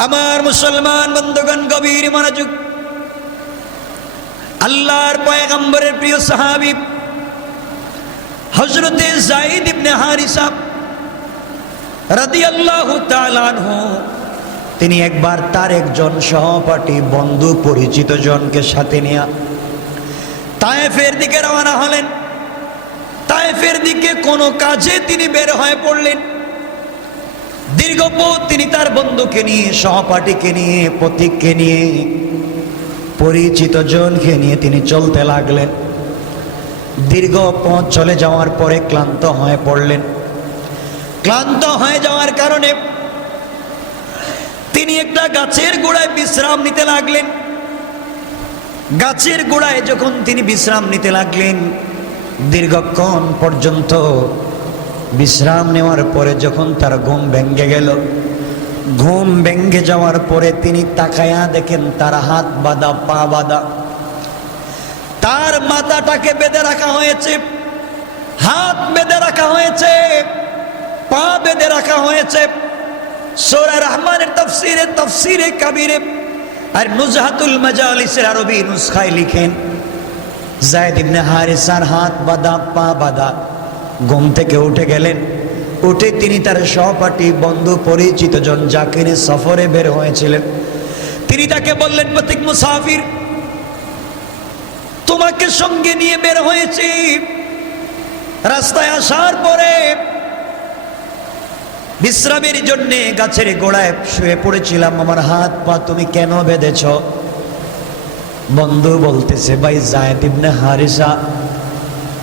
আমার মুসলমান বন্ধুগণ, গভীর মনোযোগ। আল্লাহর পয়গম্বরের প্রিয় সাহাবী হযরতে যায়েদ ইবনে হারিসা রাদিয়াল্লাহু তাআলা আনহু, তিনি একবার তার একজন সহপাঠী বন্ধু পরিচিত জনকে সাথে নিয়ে তায়েফের দিকে রওনা হলেন। তায়েফের দিকে কোনো কাজে তিনি বের হয়ে পড়লেন। দীর্ঘ পথ তিনি তার বন্ধুকে নিয়ে, সহপাঠীকে নিয়ে, পথিককে নিয়ে, পরিচিত জনকে নিয়ে তিনি চলতে লাগলেন। দীর্ঘ পথ চলে যাওয়ার পরে ক্লান্ত হয়ে পড়লেন। ক্লান্ত হয়ে যাওয়ার কারণে তিনি একটা গাছের গোড়ায় বিশ্রাম নিতে লাগলেন। গাছের গোড়ায় যখন তিনি বিশ্রাম নিতে লাগলেন, দীর্ঘক্ষণ পর্যন্ত বিশ্রাম নেওয়ার পরে যখন তার ঘুম ভেঙে গেল, ঘুম ভেঙে যাওয়ার পরে তিনি তাকায়া দেখেন তার হাত বাঁধা, পা বাঁধা, তার মাথাটাকে বেঁধে রাখা হয়েছে, হাত বেঁধে রাখা হয়েছে, পা বেঁধে রাখা হয়েছে। সূরা রহমানের তাফসীরে কাবীরে আর নুজহাতুল মাজালিসের আরবি নুসখায় লিখেন, যায়েদ ইবনে হারিসার হাত বাঁধা, পা বাঁধা। ঘুম থেকে উঠে গেলেন। উঠে তিনি তার সহপাঠী বন্ধু পরিচিত জন যাকে নিয়ে সফরে বের হয়েছিলেন, তিনি তাকে বললেন, পথিক মুসাফির, তোমাকে সঙ্গে নিয়ে বের হয়েছি। রাস্তায় আসার পরে বিশ্রামের জন্য গাছের গোড়ায় শুয়ে পড়েছিলাম, আমার হাত পা তুমি কেন বেঁধেছ? বন্ধু বলতেছে, ভাই যায়েদ ইবনে হারিসা,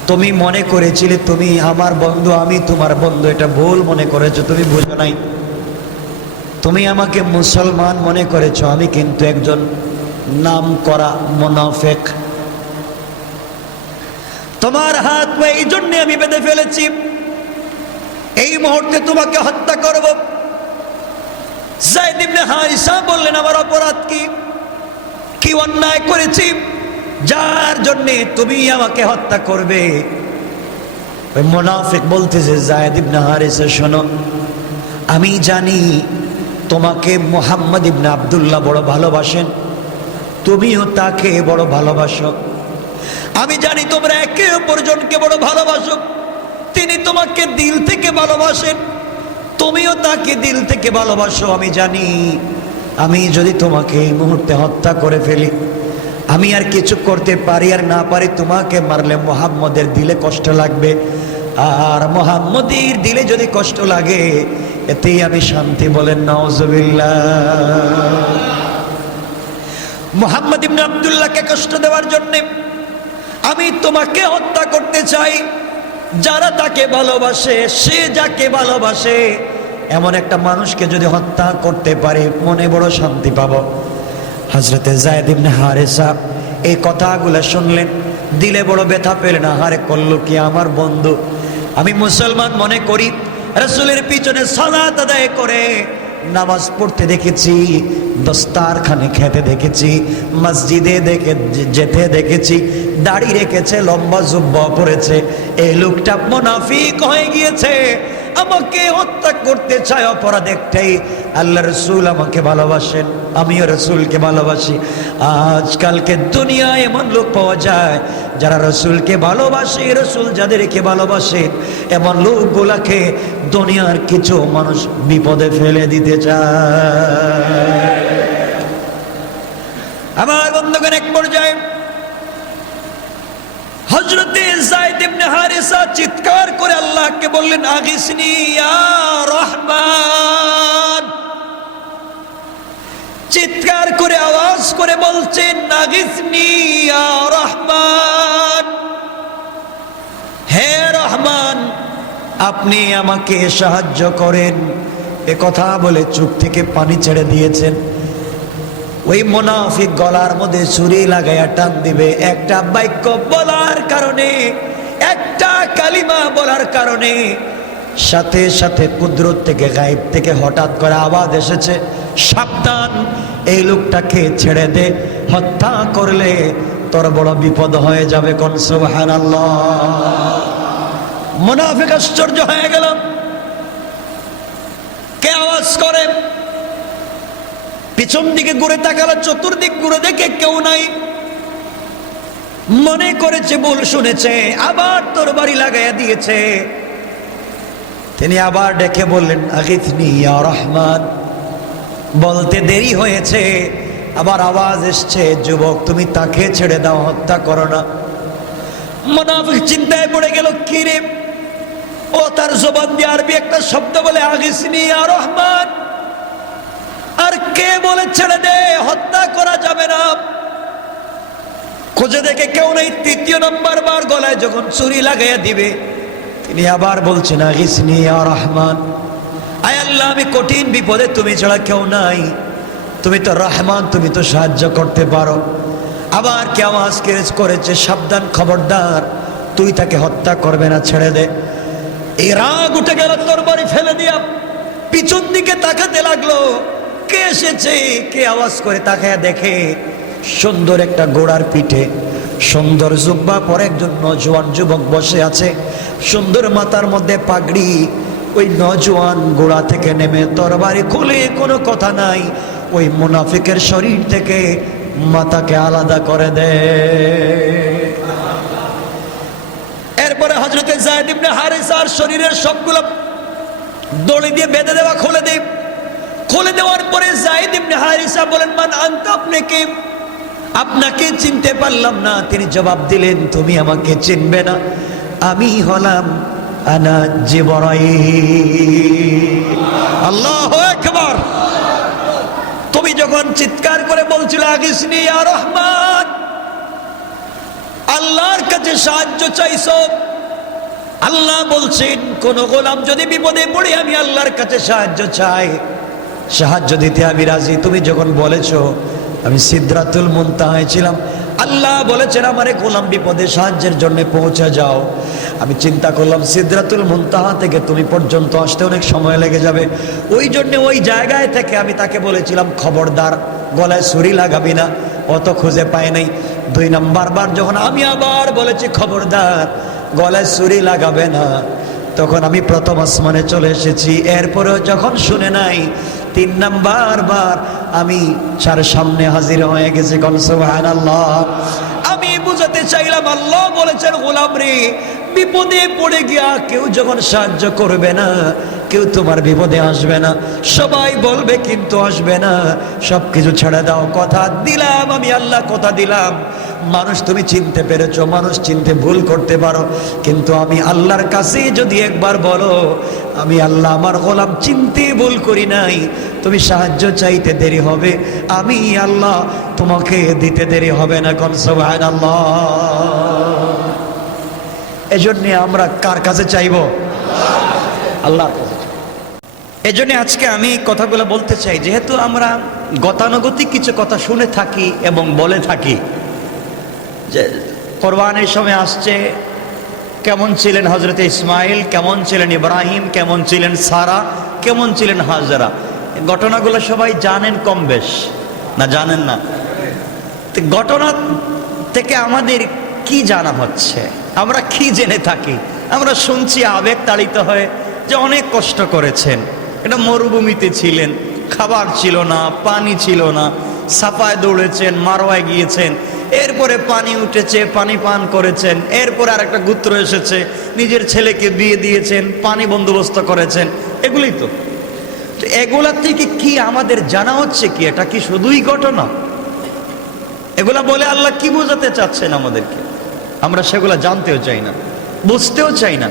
তুমি মনে করেছিলে তুমি আমার বন্ধু, আমি তোমার বন্ধু, এটা ভুল মনে করেছো, তুমি বুঝো নাই। তুমি আমাকে মুসলমান মনে করেছো, আমি কিন্তু একজন নাম করা মুনাফিক। তোমার হাত পা এই জন্য আমি বেঁধে ফেলেছি, এই মুহূর্তে তোমাকে হত্যা করব। যায়েদ ইবনে হারিসা বললেন, আমার অপরাধ কি? কি অন্যায় করেছি যার জন্যে তুমি আমাকে হত্যা করবে? ওই মুনাফিক বলতেছে, যায়েদ ইবনে হারিসা, শোনো, আমি জানি তোমাকে মুহাম্মদ ইবনে আব্দুল্লাহ বড় ভালোবাসেন, তুমিও তাকে বড় ভালোবাসো। আমি জানি তোমরা একে অপরজনকে বড় ভালোবাসো। তিনি তোমাকে দিল থেকে ভালোবাসেন, তুমিও তাকে দিল থেকে ভালোবাসো। আমি জানি আমি যদি তোমাকে এই মুহূর্তে হত্যা করে ফেলি, আমি আর কিছু করতে পারি আর না পারি, তোমাকে মারলে মুহাম্মদের দিলে কষ্ট লাগবে, আর মুহাম্মদের দিলে যদি কষ্ট লাগে এতেই আমি শান্তি। বলেন নাউজুবিল্লাহ। মুহাম্মদ ইবনে আব্দুল্লাহকে কষ্ট দেওয়ার জন্য আমি তোমাকে হত্যা করতে চাই। যারা তাকে ভালোবাসে, সে যাকে ভালোবাসে, এমন একটা মানুষকে যদি হত্যা করতে পারে মনে বড় শান্তি পাবো। হযরতে যায়েদ ইবনে হারিসা এই কথাগুলো শুনলেন, দিলে বড় ব্যথা পেলেন। আহারে, করলো কি আমার বন্ধু? আমি মুসলমান মনে করি, রাসূলের পিছনে সালাত আদায় করে নামাজ পড়তে দেখেছি, দস্তারখানে খেতে দেখেছি, মসজিদে যেতে দেখেছি, দাড়ি রেখেছে, লম্বা জুব্বা পরেছে। এই লোকটা মুনাফিক হয়ে গিয়েছে, আমাকে হত্যা করতে চায়। অপরাধ একটাই, আল্লাহ রসুল আমাকে ভালোবাসেন, আমিও রসুলকে ভালোবাসি। আজকালকে দুনিয়ায় এমন লোক পাওয়া যায় যারা রসুলকে ভালোবাসে, রসুল যাদেরকে ভালোবাসে, এমন লোকগুলাকে দুনিয়ার কিছু মানুষ বিপদে ফেলে দিতে চায়। আমার বন্ধুগণ, এক পর্যায়ে হযরতে যায়েদ ইবনে হারিসা চিৎকার করে আল্লাহকে বললেন, আগিসনি ইয়া রহমান। চিৎকার করে আওয়াজ করে বলছেন, আগিসনি ইয়া রহমান, হে রহমান, আপনি আমাকে সাহায্য করেন। এ কথা বলে চোখ থেকে পানি ছেড়ে দিয়েছেন। ওই মুনাফিক গলার মধ্যে ছুরি লাগাইয়া টান দিবে। একটা বাক্য বলার কারণে, একটা কালিমা বলার কারণে সাথে সাথে কুদরত থেকে, গায়েব থেকে হঠাৎ করে আওয়াজ এসেছে, সাবধান, এই লোকটাকে ছেড়ে দে, হত্যা করলে তোর বড় বিপদ হয়ে যাবে। কোন সুবহানাল্লাহ। মুনাফিক আশ্চর্য হয়ে গেল। কে আওয়াজ করে? পিছন দিকে ঘুরে তাকালো, চতুর্দিক ঘুরে দেখে কেউ নাই। মনে করেছে ভুল শুনেছে, আবার তরবারি লাগাইয়া দিয়েছে। তিনি আবার ডেকে বললেন, আগিথনি ইয়া রহমান। বলতে দেরি হয়েছে, আবার আওয়াজ এসছে, যুবক তুমি তাকে ছেড়ে দাও, হত্যা করো না। মুনাফিক চিন্তায় পড়ে গেল, কি রে, ও তার জবান দিয়ে আরবি একটা শব্দ বলে, আগিসনি ইয়া রহমান। আর কে বলে ছেড়ে দে, হত্যা করা যাবে না। খুঁজে দেখে কেউ নেই। তৃতীয় নম্বর বার গলায় যখন ছুরি লাগাইয়া দিবে, তিনি আবার বলছেন, আগিসনি ইয়া রহমান। আয় আল্লাহ, আমি কঠিন বিপদে, তুমি ছাড়া কেউ নাই, তুমি তো রহমান, তুমি তো সাহায্য করতে পারো। আবার কে আওয়াজ করেছে, সাবধান, খবরদার, তুই তাকে হত্যা করবে না, ছেড়ে দে। এই রাগ উঠে গেল, তরবারি ফেলে দিয়া পিছন দিকে তাকাতে লাগলো, কে এসেছে, কে আওয়াজ করে তাকায়া দেখে সুন্দর একটা ঘোড়ার পিঠে সুন্দর জুব্বা পরে একজন নজওয়ান যুবক বসে আছে, সুন্দর মাথার মধ্যে পাগড়ি। ওই নজওয়ান ঘোড়া থেকে নেমে তরবারি খুলে, কোনো কথা নাই, ওই মুনাফিকের শরীর থেকে মাথাকে আলাদা করে দেয়। এরপরে হযরতে যায়েদ ইবনে হারিসার শরীরের সবগুলো দড়ি দিয়ে বেঁধে দেওয়া, খুলে দেয়। খুলে দেওয়ার পরে যায়েদ ইবনে হারিসা বলেন, মান আনতা, আপনি কে? আপনাকে চিনতে পারলাম না। তিনি জবাব দিলেন, তুমি আমাকে চিনবে না, আমি হলাম আনা জিবরাইল। আল্লাহু আকবার। তুমি যখন চিৎকার করে বলছিলে, আগিসনি ইয়া রহমান, আল্লাহর কাছে সাহায্য চাইছো। আল্লাহ বলছেন, কোন গোলাম যদি বিপদে পড়ে আমি আল্লাহর কাছে সাহায্য চাই, সাহায্য দিতে আমি রাজি। তুমি যখন বলেছো, আমি সিদরাতুল মুনতাহায় ছিলাম, আল্লাহ বলেছেন আমারে গোলাম বিপদে সাহায্যের জন্য পৌঁছে যাও। আমি চিন্তা করলাম, সিদরাতুল মুনতাহা থেকে তুমি পর্যন্ত আসতে অনেক সময় লেগে যাবে। ওই জন্য ওই জায়গায় থেকে আমি তাকে বলেছিলাম, খবরদার, গলায় ছুরি লাগাবি না। অত খুঁজে পায় নাই। 2 নম্বর বার যখন আমি আবার বলেছি, খবরদার, গলায় ছুরি লাগাবে না, তখন আমি প্রথম আসমানে চলে এসেছি। এরপরেও যখন শুনে নাই, 3 নম্বর বার আমি তার সামনে হাজির হয়ে গেছি। কোন সুবহানাল্লাহ। আমি বুঝাতে চাইলাম, আল্লাহ বলেছেন, গোলাম রে, বিপদে পড়ে গিয়া কেউ যখন সাহায্য করবে না, কেউ তোমার বিপদে আসবে না, সবাই বলবে কিন্তু আসবে না, সবকিছু ছেড়ে দাও। কথা দিলাম, আমি আল্লাহ কথা দিলাম। মানুষ তুমি চিনতে পেরেছো, মানুষ চিনতে ভুল করতে পারো, কিন্তু আমি আল্লাহর কাছে যদি একবার বলো, আমি আল্লাহ আমার গোলাম চিনতে ভুল করি নাই, তুমি সাহায্য চাইতে দেরি হবে, আমি আল্লাহ তোমাকে দিতে দেরি হবে না। কোন সুবহানাল্লাহ। এজন্য আমরা কার কাছে চাইবো? আল্লাহর কাছে। এজন্য আজকে আমি কথাগুলো বলতে চাই, যেহেতু আমরা গতানুগতিক কিছু কথা শুনে থাকি এবং বলে থাকি, যে কোরবানির সময় আসছে, কেমন ছিলেন হযরতে ইসমাইল, কেমন ছিলেন ইব্রাহিম, কেমন ছিলেন সারা, কেমন ছিলেন হাজরা। ঘটনাগুলো সবাই জানেন কম বেশ, না জানেন না? ঘটনা থেকে আমাদের কি জানা হচ্ছে, আমরা কি জেনে থাকি? আমরা শুনছি আবেগ তাড়িত হয়ে যে অনেক কষ্ট করেছেন, এটা মরুভূমিতে ছিলেন, খাবার ছিল না, পানি ছিল না, সাফায় দৌড়েছেন, মারোয়ায় গিয়েছেন, এরপরে পানি উঠেছে, পানি পান করেছেন, এরপরে আর একটা গোত্র এসেছে, নিজের ছেলেকে বিয়ে দিয়েছেন, পানি বন্দোবস্ত করেছেন, এগুলোই তো। এগুলা থেকে কি আমাদের জানা হচ্ছে কি? এটা কি শুধুই ঘটনা? এগুলা বলে আল্লাহ কি বোঝাতে চাচ্ছেন আমাদেরকে? আমরা সেগুলা জানতেও চাই না, বুঝতেও চাই না।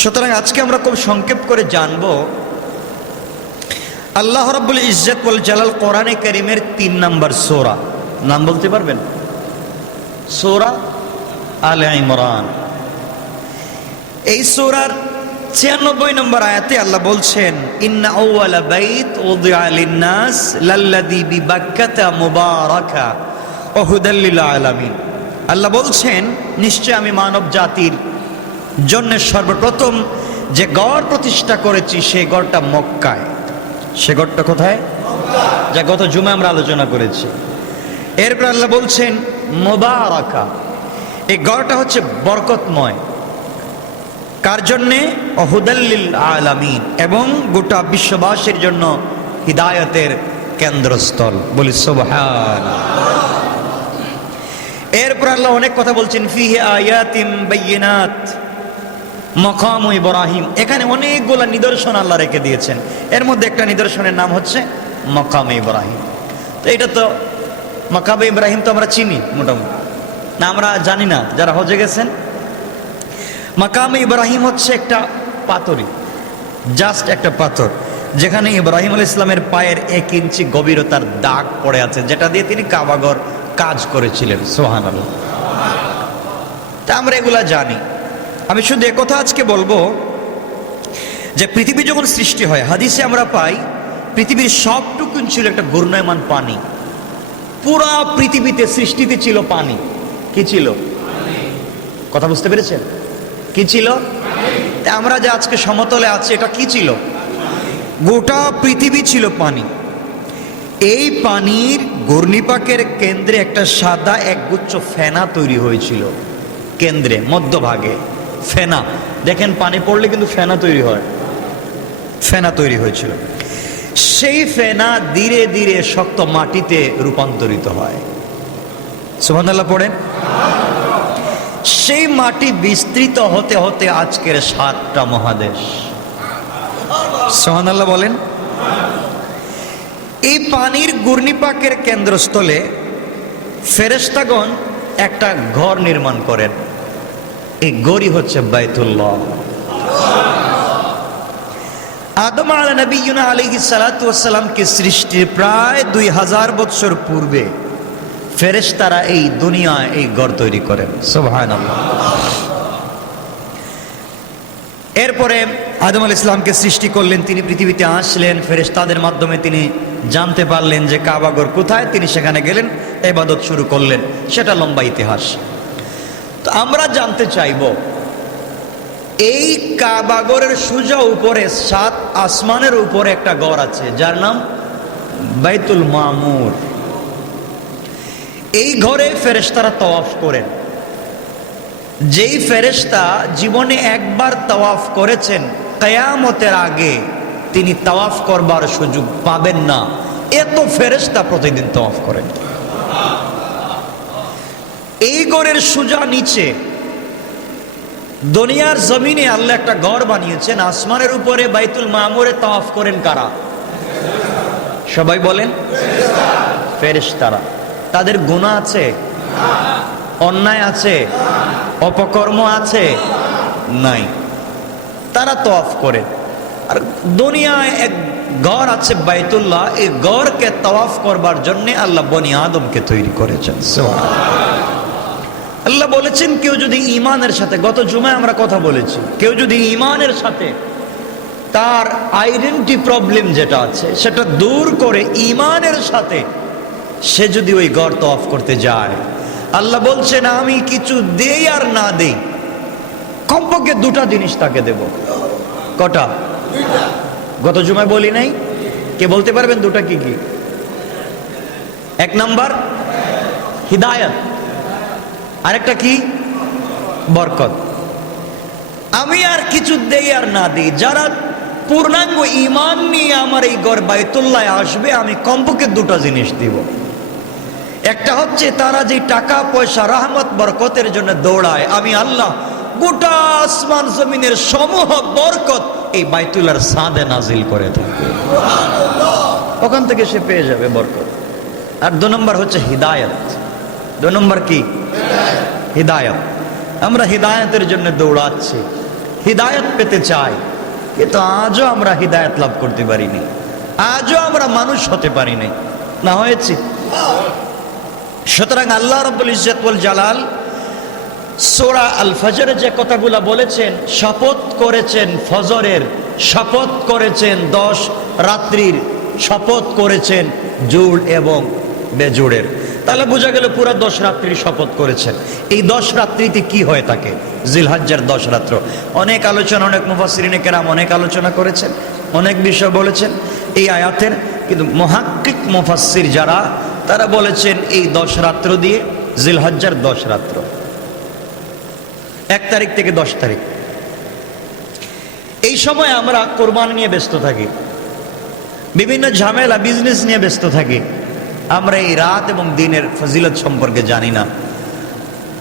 সুতরাং আজকে আমরা খুব সংক্ষেপ করে জানবো, আল্লাহ রাব্বুল ইজ্জত ওয়াল জালাল কোরআনে কারীমের 3 নম্বর সূরা, নাম বলতে পারবেন? সূরা আলে ইমরান। এই সূরার 96 নম্বর আয়াতে আল্লাহ বলছেন, ইন্না আউওয়ালা বাইত উযিআ লিন-নাস লাল্লাযী বিবাক্কাতা মুবারাকা ওয়া হুদাল লিল আলামিন। আল্লাহ বলছেন, নিশ্চয় আমি মানব জাতির জন্য সর্বপ্রথম যে গড় প্রতিষ্ঠা করেছি, সেই গড়টা মক্কায়। সে গড়টা কোথায়? যা গত জুমা আমরা আলোচনা করেছি। এরপর আল্লাহ বলছেন মুবারাকা, এই গড়টা হচ্ছে বরকতময়। কার জন্যে? হুদাল লিল আলামিন, এবং গোটা বিশ্ববাসীর জন্য হিদায়াতের কেন্দ্রস্থল, বলি সুবহানাল্লাহ। এরপর আল্লাহ অনেক কথা বলছেন, ফিহি আয়াতিম বাইয়িনাত মাকাম ইব্রাহিম। এখানে অনেকগুলো নিদর্শন আল্লাহ রেখে দিয়েছেন। এর মধ্যে একটা নিদর্শনের নাম হচ্ছে মাকাম ইব্রাহিম। তো এটা তো মাকাম ইব্রাহিম তো আমরা চিনি মোটামুটি, না আমরা জানি না যারা হজে গেছেন। মাকাম ইব্রাহিম হচ্ছে একটা পাথরই, জাস্ট একটা পাথর, যেখানে ইব্রাহিম আলাইহিস সালামের পায়ের 1 ইঞ্চি গভীরতার দাগ পড়ে আছে, যেটা দিয়ে তিনি কাবাঘর কাজ করেছিলেন। সুবহানাল্লাহ। তা আমরা এগুলা জানি। আমি শুধু একথা আজকে বলবো যে পৃথিবী যখন সৃষ্টি হয়, হাদিসে আমরা পাই পৃথিবীর সবটুকুন ছিল একটা ঘূর্ণায়মান পানি। পুরা পৃথিবীতে সৃষ্টিতে ছিল পানি। কি ছিল? কথা বুঝতে পেরেছেন? কি ছিল? আমরা যে আজকে সমতলে আছি, এটা কি ছিল? গোটা পৃথিবী ছিল পানি। এই পানির ঘূর্ণিপাকের কেন্দ্রে একটা সাদা একগুচ্ছ ফেনা তৈরি হয়েছিল। কেন্দ্রে মধ্যভাগে ফেনা, দেখেন পানি পড়লে কিন্তু ফেনা তৈরি হয়, ফেনা তৈরি হয়েছিল। সেই ফেনা ধীরে ধীরে শক্ত মাটিতে রূপান্তরিত হয়। সুবহানাল্লাহ পড়েন। সেই মাটি বিস্তৃত হতে হতে আজকের 7টা মহাদেশ। সুবহানাল্লাহ বলেন। এই পানির ঘূর্ণিপাকের কেন্দ্রস্থলে ফেরেশতাগণ একটা ঘর নির্মাণ করেন। এই ঘরই হচ্ছে বাইতুল্লাহ। আদম আলাইহিস সালাতু ওয়াস সালামকে সৃষ্টির প্রায় 2000 বছর পূর্বে ফেরেশতারা এই দুনিয়ায় এই ঘর তৈরি করেন। সুবহানাল্লাহ। এরপরে আদম আলাইহিস সালামকে সৃষ্টি করলেন, তিনি পৃথিবীতে আসলেন, ফেরেশতাদের মাধ্যমে তিনি জানতে পারলেন যে কাবাঘর কোথায়, তিনি সেখানে গেলেন, ইবাদত শুরু করলেন। সেটা লম্বা ইতিহাস। তো আমরা জানতে চাইব, এই কাবাঘরের সোজা উপরে 7 আসমানের উপরে একটা ঘর আছে যার নাম বাইতুল মামুর। এই ঘরে ফেরেশতারা তাওয়াফ করেন। যেই ফেরেশতা জীবনে একবার তাওয়াফ করেছেন, কিয়ামতের আগে তিনি তাওয়াফ করবার সুযোগ পাবেন না। এত ফেরেশতা প্রতিদিন তাওয়াফ করেন। এই ঘরের সোজা নিচে দুনিয়ার জমিনে আল্লাহ একটা ঘর বানিয়েছেন। আসমানের উপরে বাইতুল মামুরে তাওয়াফ করেন কারা? সবাই বলেন, ফেরেশতারা। তাদের গুনাহ আছে? অন্যায় আছে? অপকর্ম আছে? নাই। তারা তাওয়াফ করে। আর দুনিয়ায় এক ঘর আছে বাইতুল্লাহ, এই ঘরকে তাওয়াফ করবার জন্য আল্লাহ বনি আদমকে তৈরি করেছেন। আল্লাহ বলেছেন, কেউ যদি ঈমানের সাথে, গত জুমায় আমরা কথা বলেছি, কেউ যদি ঈমানের সাথে তার আইডেন্টি প্রবলেম যেটা আছে সেটা দূর করে ঈমানের সাথে সে যদি ওই ঘর তাওয়াফ করতে যায়, আল্লাহ বলছেন আমি কিছু দেই আর না দেই, কমপক্ষে 2টা জিনিস তাকে দেব। কটা? গত জুমায় বলি নাই? কে বলতে পারবেন 2টা কি কি? 1 নাম্বার হিদায়াত, আরেকটা কি? বরকত। আমি আর কিছু দেই আর না দিই, যারা পূর্ণাঙ্গ ঈমান নিয়ে আমার এই ঘর বাইতুল্লাহ আসবে, আমি কমপক্ষে 2টা জিনিস দিব। একটা হচ্ছে তারা যে টাকা পয়সা রহমত বরকতের জন্য দৌড়ায়, আমি আল্লাহ গোটা আসমান জমিনের সমূহ বরকত এই বাইতুল্লাহর ছাদে নাজিল করে থাকি, ওখান থেকে সে পেয়ে যাবে বরকত। আর 2 নম্বর হচ্ছে হিদায়াত। 2 নম্বর কি? হিদায়াত। আমরা হিদায়াতের জন্য দৌড়াচ্ছি, হিদায়াত পেতে চাই, কিন্তু আজও আমরা হিদায়াত লাভ করতে পারিনি, আজও আমরা মানুষ হতে পারিনি। না হয়েছি? সুতরাং আল্লাহ রাব্বুল ইজ্জত ওয়াল জালাল সূরা আল ফজরে যে কথাগুলো বলেছেন, শপথ করেছেন ফজরের, শপথ করেছেন 10 রাত্রির, শপথ করেছেন জোড় এবং বেজোড়ের। তাহলে বোঝা গেল পুরো 10 রাত্রির শপথ করেছেন। এই 10 রাত্রিতে কি হয়ে থাকে? জিলহজ্জার 10 রাত্র। অনেক আলোচনা, অনেক মুফাসসিরিনে কেরাম অনেক আলোচনা করেছেন, অনেক বিষয় বলেছেন এই আয়াতের, কিন্তু মুহাক্কিক মুফাসসির যারা, তারা বলেছেন এই 10 রাত্র দিয়ে জিলহজ্জার 10 রাত্র, 1 তারিখ থেকে 10 তারিখ। এই সময় আমরা কোরবানি নিয়ে ব্যস্ত থাকি। বিভিন্ন ঝামেলা বিজনেস নিয়ে ব্যস্ত থাকি, আমরা এই রাত এবং দিনের ফজিলত সম্পর্কে জানি না।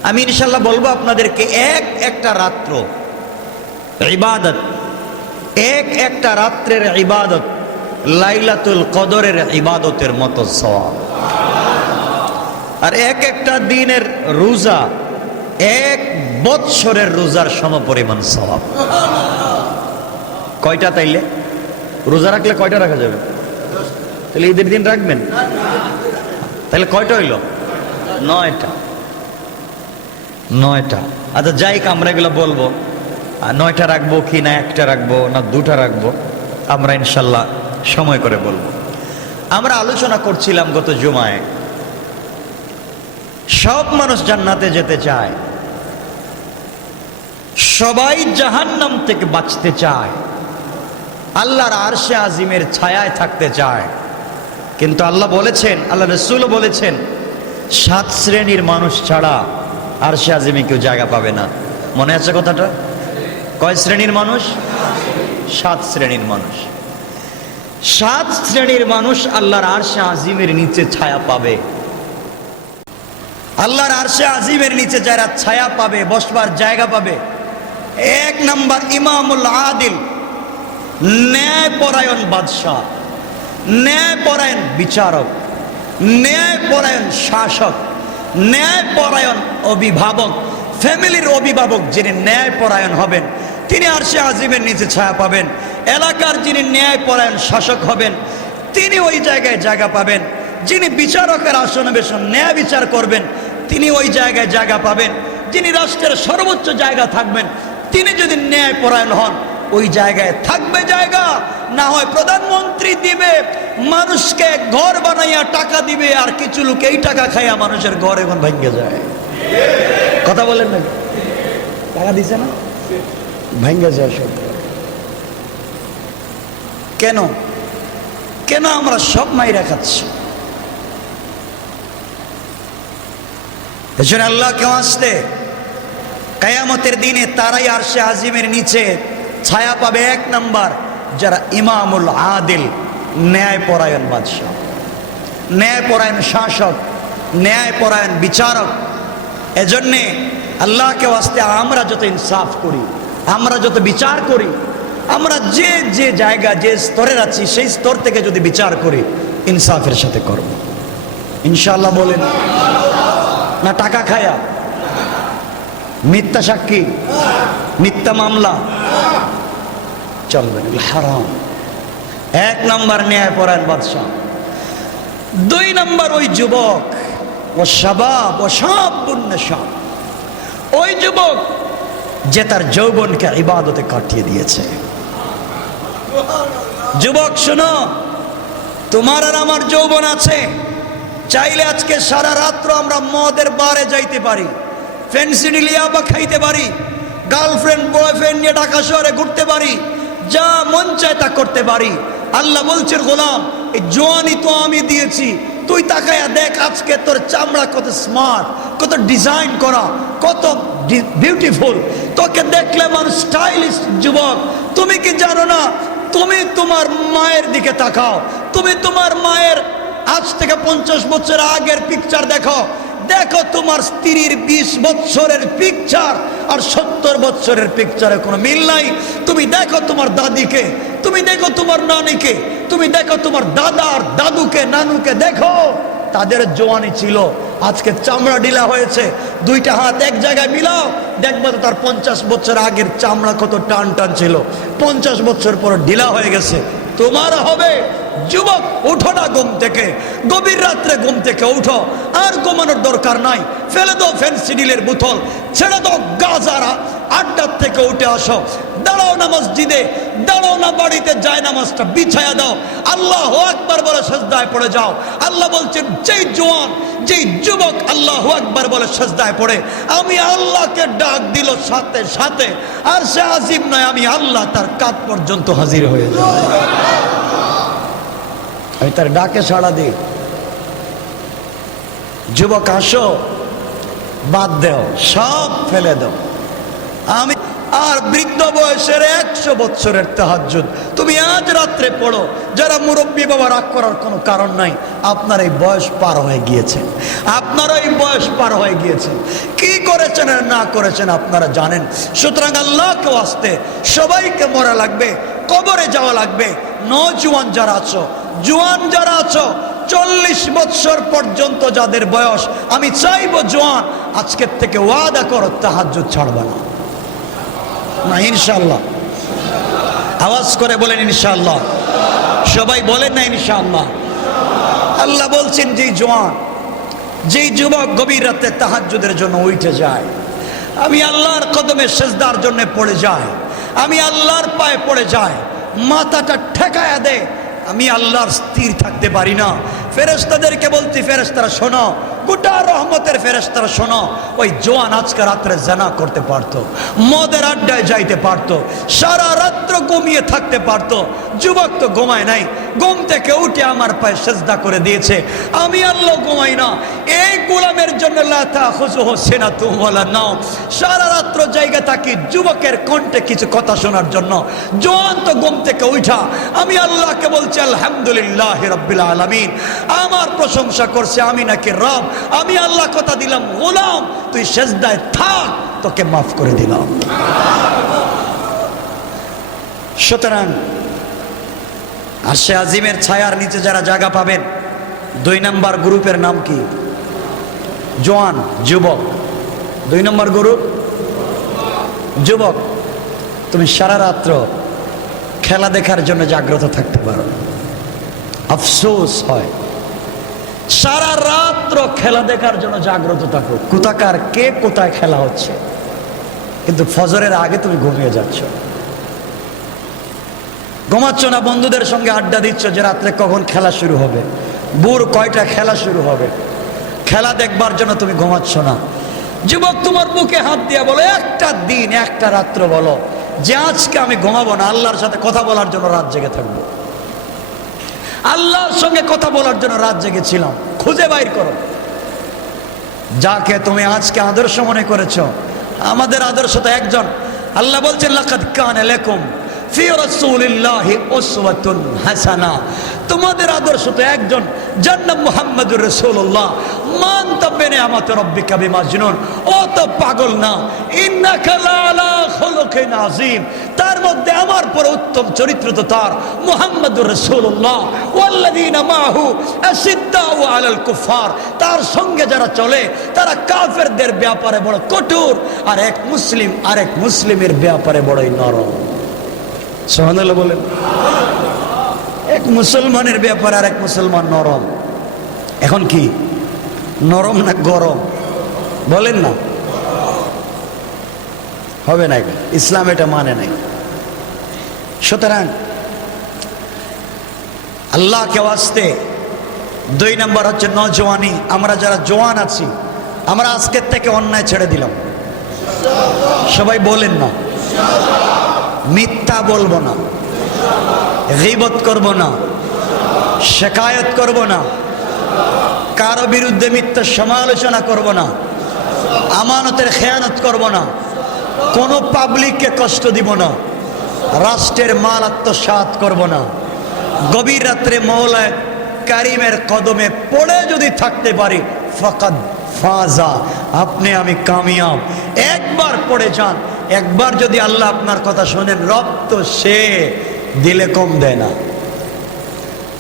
আমি ইনশাল্লাহ বলবো আপনাদেরকে, একটা রাত্র ইবাদত, একটা রাত্রের ইবাদত লাইলাতুল কদরের ইবাদতের মতো সওয়াব। আর একটা দিনের রোজা 1 বৎসরের রোজার সমপরিমাণ সওয়াব। কয়টা তাইলে রোজা রাখলে কয়টা রাখা যাবে? তাহলে ঈদের দিন রাখবেন, তাহলে কয়টা হইল? 9টা। আচ্ছা যাই, আমরা এগুলো বলবো, 9টা রাখবো কি না 1টা রাখবো না 2টা রাখবো, আমরা ইনশাল্লাহ সময় করে বলবো। আমরা আলোচনা করছিলাম গত জুমায়, সব মানুষ জান্নাতে যেতে চায়, সবাই জাহান্নাম থেকে বাঁচতে চায়, আল্লাহর আরশে আজিমের ছায়ায় থাকতে চায়। কিন্তু আল্লাহ বলেছেন, আল্লাহ রাসূলও বলেছেন, 7 শ্রেণীর মানুষ ছাড়া আরশে আজিমে কেউ জায়গা পাবে না। মনে আছে কথাটা? কয় শ্রেণীর মানুষ? 7 শ্রেণীর মানুষ। 7 শ্রেণীর মানুষ আল্লাহর আরশে আজিমের নিচে ছায়া পাবে। আল্লাহর আরশে আজিমের নিচে যারা ছায়া পাবে, বসবার জায়গা পাবে, 1 নাম্বার ইমামুল আদিল, ন্যায়পরায়ণ বাদশাহ, ন্যায়পরায়ণ বিচারক, ন্যায়পরায়ণ শাসক, ন্যায়পরায়ণ অভিভাবক, ফ্যামিলির অভিভাবক যিনি ন্যায়পরায়ণ হবেন তিনি আরশে আজিমের নিচে ছায়া পাবেন। এলাকার যিনি ন্যায়পরায়ণ শাসক হবেন তিনি ওই জায়গায় জায়গা পাবেন। যিনি বিচারকের আসনে বসে ন্যায় বিচার করবেন তিনি ওই জায়গায় জায়গা পাবেন। যিনি রাষ্ট্রের সর্বোচ্চ জায়গা থাকবেন তিনি যদি ন্যায়পরায়ণ হন ওই জায়গায় থাকবে জায়গা। না হয় প্রধানমন্ত্রী দিবে মানুষকে ঘর বানাইয়া টাকা দিবে, আর কিছু লোক এই টাকা খাইয়া মানুষের ঘর এখন ভেঙে যায়। কথা বলেন না? টাকা দিছে না, ভেঙে যায় সব। কেন কেন আমরা সব মাইরা খাচ্ছি? এজন্য আল্লাহ কেউ আসতে কিয়ামতের দিনে তারাই আরশে আজিমের নিচে ছায়া পাবে। 1 নাম্বার যারা ইমামুল আদিল, ন্যায়পরায়ণ বাদশাহ, ন্যায়পরায়ণ শাসক, ন্যায়পরায়ণ বিচারক। এজন্যে আল্লাহকে ওয়াস্তে আমরা যত ইনসাফ করি, আমরা যত বিচার করি, আমরা যে যে জায়গা যে স্তরের আছি সেই স্তর থেকে যদি বিচার করি ইনসাফের সাথে করব ইনশাআল্লাহ। বলেন না টাকা খায়া, মিথ্যা সাক্ষী, মিথ্যা মামলা চলবে না, হারাম। 1 নাম্বার ন্যায়পরায়ণ বাদশাহ। 2 নাম্বার ওই যুবক, ও শাবাব ও শাবুন নাশাব, ওই যুবক যে তার যৌবনকে ইবাদতে কাটিয়ে দিয়েছে। যুবক শোনো, তোমার আর আমার যৌবন আছে, চাইলে আজকে সারা রাত্র আমরা মদের বারে যাইতে পারি, ফেন্সিডিল ইয়াবা খাইতে পারি, গার্লফ্রেন্ড বয়ফ্রেন্ড নিয়ে ঢাকা শহরে ঘুরতে পারি, যা মন চায় তা করতে পারি। আল্লাহ বলছেন, গোলাম এই জওয়ানি তো আমি দিয়েছি, তুই তাকায়া দেখ আজকে তোর চামড়া কত স্মার্ট, কত ডিজাইন করা, কত বিউটিফুল, তোকে দেখলে মানুষ স্টাইলিশ। যুবক তুমি কি জানো না, তুমি তোমার মায়ের দিকে তাকাও, তুমি তোমার মায়ের আজ থেকে 50 বছর আগের পিকচার দেখো, দেখো তোমার স্ত্রীর 20 বছরের পিকচার আর 70 বছরের পিকচারে কোনো মিল নাই। তুমি দেখো তোমার দাদিকে, তুমি দেখো তোমার নানিকে, তুমি দেখো তোমার দাদা আর দাদুকে, নানুকে, দেখো তাদের জওয়ানি ছিল, আজকে চামড়া ঢিলা হয়েছে। 2টা হাত এক জায়গায় মিলাও, দেখবো তো তার 50 বছর আগের চামড়া কত টান টান ছিল, 50 বছর পর ঢিলা হয়ে গেছে। তোমার হবে। যুবক উঠো না ঘুম থেকে, গভীর রাত্রে ঘুম থেকে উঠো, আর ঘুমানোর দরকার নাই, ফেলে দাও ফেন্সিডিলের বোতল, ছেড়ে দাও গাজারা, আড্ডার থেকে উঠে আসো, দাঁড়াও না মসজিদে, দাঁড়াও না বাড়িতে, যায় নামাজটা বিছায়া দাও, আল্লাহু আকবার বলে সিজদায় পড়ে যাও। আল্লাহ বলছেন, যেই জওয়ান, যেই যুবক আল্লাহু আকবার বলে সিজদায় পড়ে, আমি আল্লাহকে ডাক দিল সাথে সাথে, আর সে আজিম নয়, আমি আল্লাহ তার কাত পর্যন্ত হাজির হয়ে যায়। আমি তার ডাকে সাড়া দিই। যুবক আসো, বাদ দেও, সব ফেলে দাও। আর বৃদ্ধ বয়সের 100 বছরের তাহাজ্জুদ তুমি আজ রাত্রে পড়ো। যারা মুরব্বী বাবা, রাগ করার কোনো কারণ নাই, আপনার এই বয়স পার হয়ে গিয়েছে, আপনার এই বয়স পার হয়ে গিয়েছে। কি করেছেন আর না করেছেন আপনারা জানেন। সুতরাং আল্লাহকে ওয়াস্তে সবাইকে মরা লাগবে, কবরে যাওয়া লাগবে। নওজোয়ান যারা আছো, জোয়ান যারা আছো, 40 বছর পর্যন্ত যাদের বয়স, আমি চাইবো জোয়ান আজকের থেকে ওয়াদা করো তাহাজ্জুদ ছাড়বা না। ইনশাআল্লাহ আওয়াজ করে বলেন ইনশাআল্লাহ। সবাই বলেন না ইনশাআল্লাহ। আল্লাহ বলছেন যে জোয়ান, যেই যুবক গভীর রাতে তাহাজ্জুদের জন্য উঠে যায়, আমি আল্লাহর কদমে সেজদার জন্য পড়ে যায়, আমি আল্লাহর পায়ে পড়ে যায়, মাথাটা ঠেকায়া দে, আমি আল্লাহর স্থির থাকতে পারি না। ফেরেশতাদেরকে বলছি, ফেরেশতারা শোনো, গোটা রহমতের ফেরেশতারা শোনো, ওই জোয়ান আজকে রাত্রে জানা করতে পারতো, মদের আড্ডায় যাইতে পারতো, সারা রাত্র ঘুমিয়ে থাকতে পারতো। যুবক তো ঘুমায় নাই, ঘুম থেকে উঠে আমার পায়ে সেজদা করে দিয়েছে। আমি আল্লাহ ঘুমাই না। এই গোলামের জন্য লা তাখুযুহু সিনাতুন ওয়ালা নাওম, সারা রাত্র জায়গা থাকি যুবকের কণ্ঠে কিছু কথা শোনার জন্য। জোয়ান তো ঘুম থেকে উঠা, আমি আল্লাহকে বলছি আলহামদুলিল্লাহি রাব্বিল আলামিন, আমার প্রশংসা করছে আমি নাকি রব। আমি আল্লাহ কথা দিলাম, গোলাম তুই সেজদায় থাক, তোকে মাফ করে দিলাম। সুতরাং আরশে আজিমের ছায়ার নিচে যারা জায়গা পাবেন, 2 নম্বর গ্রুপের নাম কি? জওয়ান, যুবক। 2 নম্বর গ্রুপ যুবক। তুমি সারা রাত্র খেলা দেখার জন্য জাগ্রত থাকতে পারো, আফসোস হয় সারা রাত্র খেলা দেখার জন্য জাগ্রত থাকো। কোথাকার কে কোথায় খেলা হচ্ছে, কিন্তু ফজরের আগে তুমি ঘুমিয়ে যাচ্ছ, ঘুমাচ্ছ না, বন্ধুদের সঙ্গে আড্ডা দিচ্ছ যে রাত্রে কখন খেলা শুরু হবে, ভোর কয়টা খেলা শুরু হবে, খেলা দেখবার জন্য তুমি ঘুমাচ্ছ না। যুবক, তোমার বুকে হাত দিয়ে বলো, একটা দিন একটা রাত্র বলো যে আজকে আমি ঘুমাবো না, আল্লাহর সাথে কথা বলার জন্য রাত জেগে থাকবো, আল্লাহর সঙ্গে কথা বলার জন্য রাত জেগেছিলাম। খুঁজে বাইর করো যাকে তুমি আজকে আদর্শ মনে করেছো। আমাদের আদর্শ তো একজন। আল্লাহ বলছেন লাকাদ কানা লাকুম ফি রাসূলিল্লাহি উসওয়াতুন হাসানা, তোমাদের আদর্শ তো একজন, যার নাম মুহাম্মদুর রাসূলুল্লাহ। মান তাবিনা আমাত রাব্বিকা বিমাজনুন, ও তো পাগল না। ইন্নাকা লাআলা খুলুকিন আযীম, তার মধ্যে আমার পর উত্তম চরিত্র তো তার, মুহাম্মদুর রাসূলুল্লাহ। ওয়াল্লাযীনা মাহু আশিদ্দাউ আলাল কুফার, তার সঙ্গে যারা চলে তারা কাফেরদের ব্যাপারে বড় কঠোর, আর এক মুসলিমের ব্যাপারে বড়ই নরম। সুবহানাল্লাহ বলেন। এক মুসলমানের ব্যাপারে আর এক মুসলমান নরম। এখন কি নরম না গরম? বলেন না, হবে না, ইসলাম এটা মানে নাই। সুতরাং আল্লাহকে ওয়াস্তে 2 নম্বর হচ্ছে নওজোয়ানি। আমরা যারা জওয়ান আছি, আমরা আজকের থেকে অন্যায় ছেড়ে দিলাম। সবাই বলেন না, মিথ্যা বলবো না, গীবত করব না, শিকায়ত করব না, কারো বিরুদ্ধে মিথ্যা সমালোচনা করব না, আমানতের খেয়ানত করব না, কোনো পাবলিককে কষ্ট দিব না, রাষ্ট্রের মাল আত্মসাৎ করব না। গভীর রাত্রে মওলা কারিমের কদমে পড়ে যদি থাকতে পারি, ফাকাদ ফাজা, আপনি আমি কামিয়াব। একবার পড়ে যান, একবার যদি আল্লাহ আপনার কথা শোনেন, রব তো সে দিলে কম দেয় না,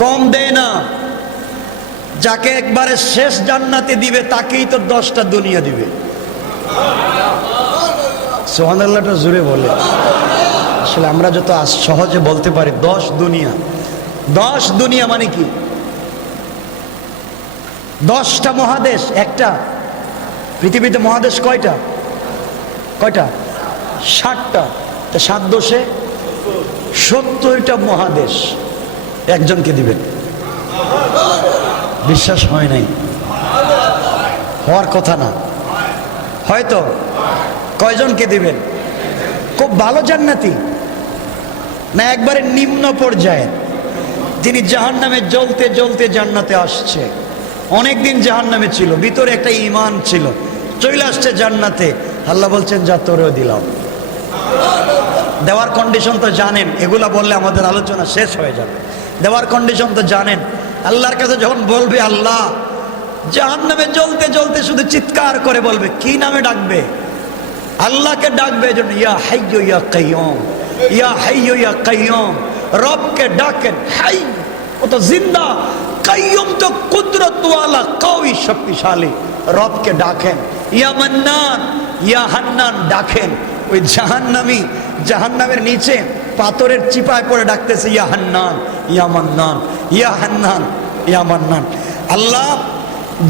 কম দেয় না। যাকে একবারে শেষ জান্নাতে দিবে তাকেই তো 10টা দুনিয়া দিবে। সুবহানাল্লাহটা জোরে বলে। আসলে আমরা যত সহজে বলতে পারি 10 দুনিয়া, 10 দুনিয়া মানে কি? 10টা মহাদেশ। একটা পৃথিবীতে মহাদেশ কয়টা? 60টা। 7 দোষে 70টা মহাদেশ একজনকে দিবেন। বিশ্বাস হয় নাই, হওয়ার কথা না। হয়তো কয়জনকে দিবেন? খুব ভালো জান্নাতি না একবারে নিম্ন পর্যায়ে, যিনি জাহান্নামে জ্বলতে জ্বলতে জান্নাতে আসছে, অনেকদিন জাহান্নামে ছিল, ভিতরে একটা ঈমান ছিল, চলে আসছে জান্নাতে। আল্লাহ বলছেন যা তোরেও দিলাম। দেওয়ার কন্ডিশন তো জানেন, এগুলা বললে আমাদের আলোচনা শেষ হয়ে যাবে। দেওয়ার কন্ডিশন তো জানেন। আল্লাহর কাছে যখন বলবে আল্লাহ, জাহান্নামে জ্বলতে জ্বলতে শুধু চিৎকার করে বলবে, কি নামে ডাকবে? আল্লাহকে ডাকবে। এজন্য ইয়া হাইয়্যু ইয়া কাইয়্যুম, ইয়া হাইয়্যু ইয়া কাইয়্যুম। রবকে ডাকেন, হাই ও তো জিন্দা, কাইয়্যুম তো কুদরতওয়ালা, কওয়ি, শক্তিশালী। রবকে ডাকেন। ইয়া মান্নান, ইয়া হান্নান ডাকেন। ওই জাহান্নামী জাহান্নামের নিচে পাথরের চিপায় পড়ে ডাকতেছে, ইয়া হান্নান, ইয়া মান্নান, ইয়া হান্নান, ইয়া মান্নান। আল্লাহ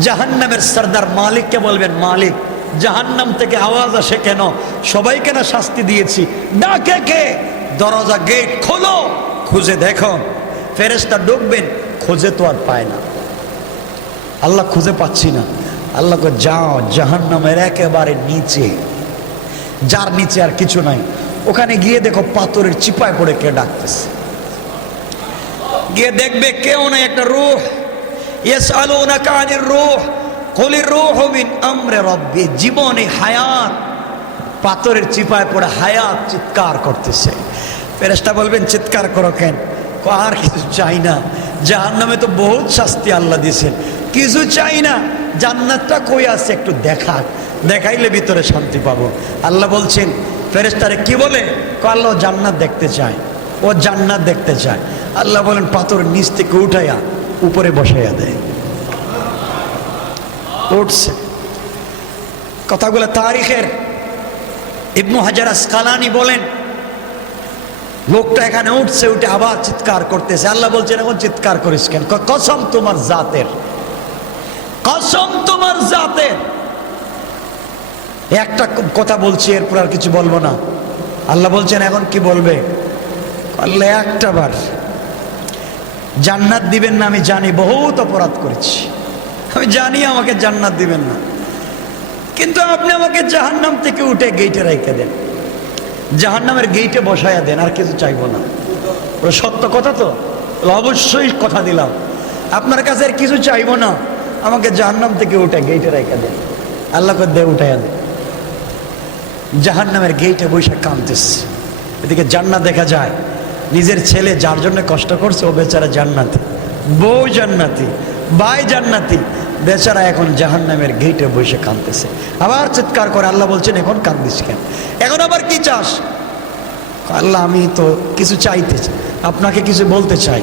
জাহান্নামের সরদার মালিককে বলবেন, মালিক জাহান্নাম থেকে আওয়াজ আসে কেন? সবাইকে না শাস্তি দিয়েছি, ডাকে কে? দরজা গেট খোলো, খুঁজে দেখো। ফেরেশতা ঢুকবেন, খুঁজে তো আর পায় না। আল্লাহ খুঁজে পাচ্ছি না। আল্লাহকে যাও জাহান্নামের একেবারে নিচে, যার নিচে আর কিছু নাই, ওখানে গিয়ে দেখো পাথরের চিপায় পড়ে কে ডাকতেছে। গিয়ে দেখবে কেউ নাই, একটা রূহ। ইয়াসআলুনাকা আনির রূহ কুলির রূহু মিন আমরি রাব্বি। জীবনে হায়াত পাথরের চিপায় পড়ে হায়াত চিৎকার করতেছে। ফেরেশতা বলবেন, চিৎকার করো কেন? আর কিছু চাই না, জাহান্নামে তো বহুত শাস্তি আল্লাহ দিয়েছেন, কিছু চাই না, জান্নাতটা কই আছে একটু দেখাক, দেখাইলে ভিতরে শান্তি পাবো। আল্লাহ বলছেন ফেরেশতারে কি বলে? আল্লাহ জান্নাত দেখতে চায়, ও জান্নাত দেখতে চায়। আল্লাহ বলেন পাথর নিচ থেকে উঠাইয়া উপরে বসাইয়া দেয়। উঠছে। কথাগুলো তারিখের। ইবনু হাজার আসকালানি বলেন, লোকটা এখানে উঠছে, উঠে আবার চিৎকার করতেছে। আল্লাহ বলছেন, এখন চিৎকার করিস কেন? কসম তোমার জাতের, কসম তোমার জাতের। একটা কথা বলছি, এরপর আর কিছু বলবো না। আল্লাহ বলছেন, এখন কি বলবে? আল্লাহ একটা বার জান্নাত দিবেন না, আমি জানি বহুত অপরাধ করেছি, আমি জানি আমাকে জান্নাত দিবেন না, কিন্তু আপনি আমাকে জাহান্নাম থেকে উঠে গেইটে রেখে দেন, জাহান্নামের গেইটে বসায়া দেন, আর কিছু চাইবো না। সত্য কথা তো, অবশ্যই কথা দিলাম, আপনার কাছে আর কিছু চাইবো না, আমাকে জাহান্নাম থেকে উঠে গেইটে রেখে দেন। আল্লাহকে দে উঠাইয়া দেন। জাহান্নামের গেইটে বসে কাঁদতেছে। এদিকে জান্নাত দেখা যায়। নিজের ছেলে যার জন্য কষ্ট করছে, ও বেচারা জান্নাতি, বউ জান্নাতি, ভাই জান্নাতি, বেচারা এখন জাহান্নামের গেইটে বসে কাঁদতেছে। আবার চিৎকার করে। আল্লাহ বলছেন, এখন কান্দিস কেন? এখন আবার কি চাস? আল্লাহ আমি তো কিছু চাইতে, আপনাকে কিছু বলতে চাই।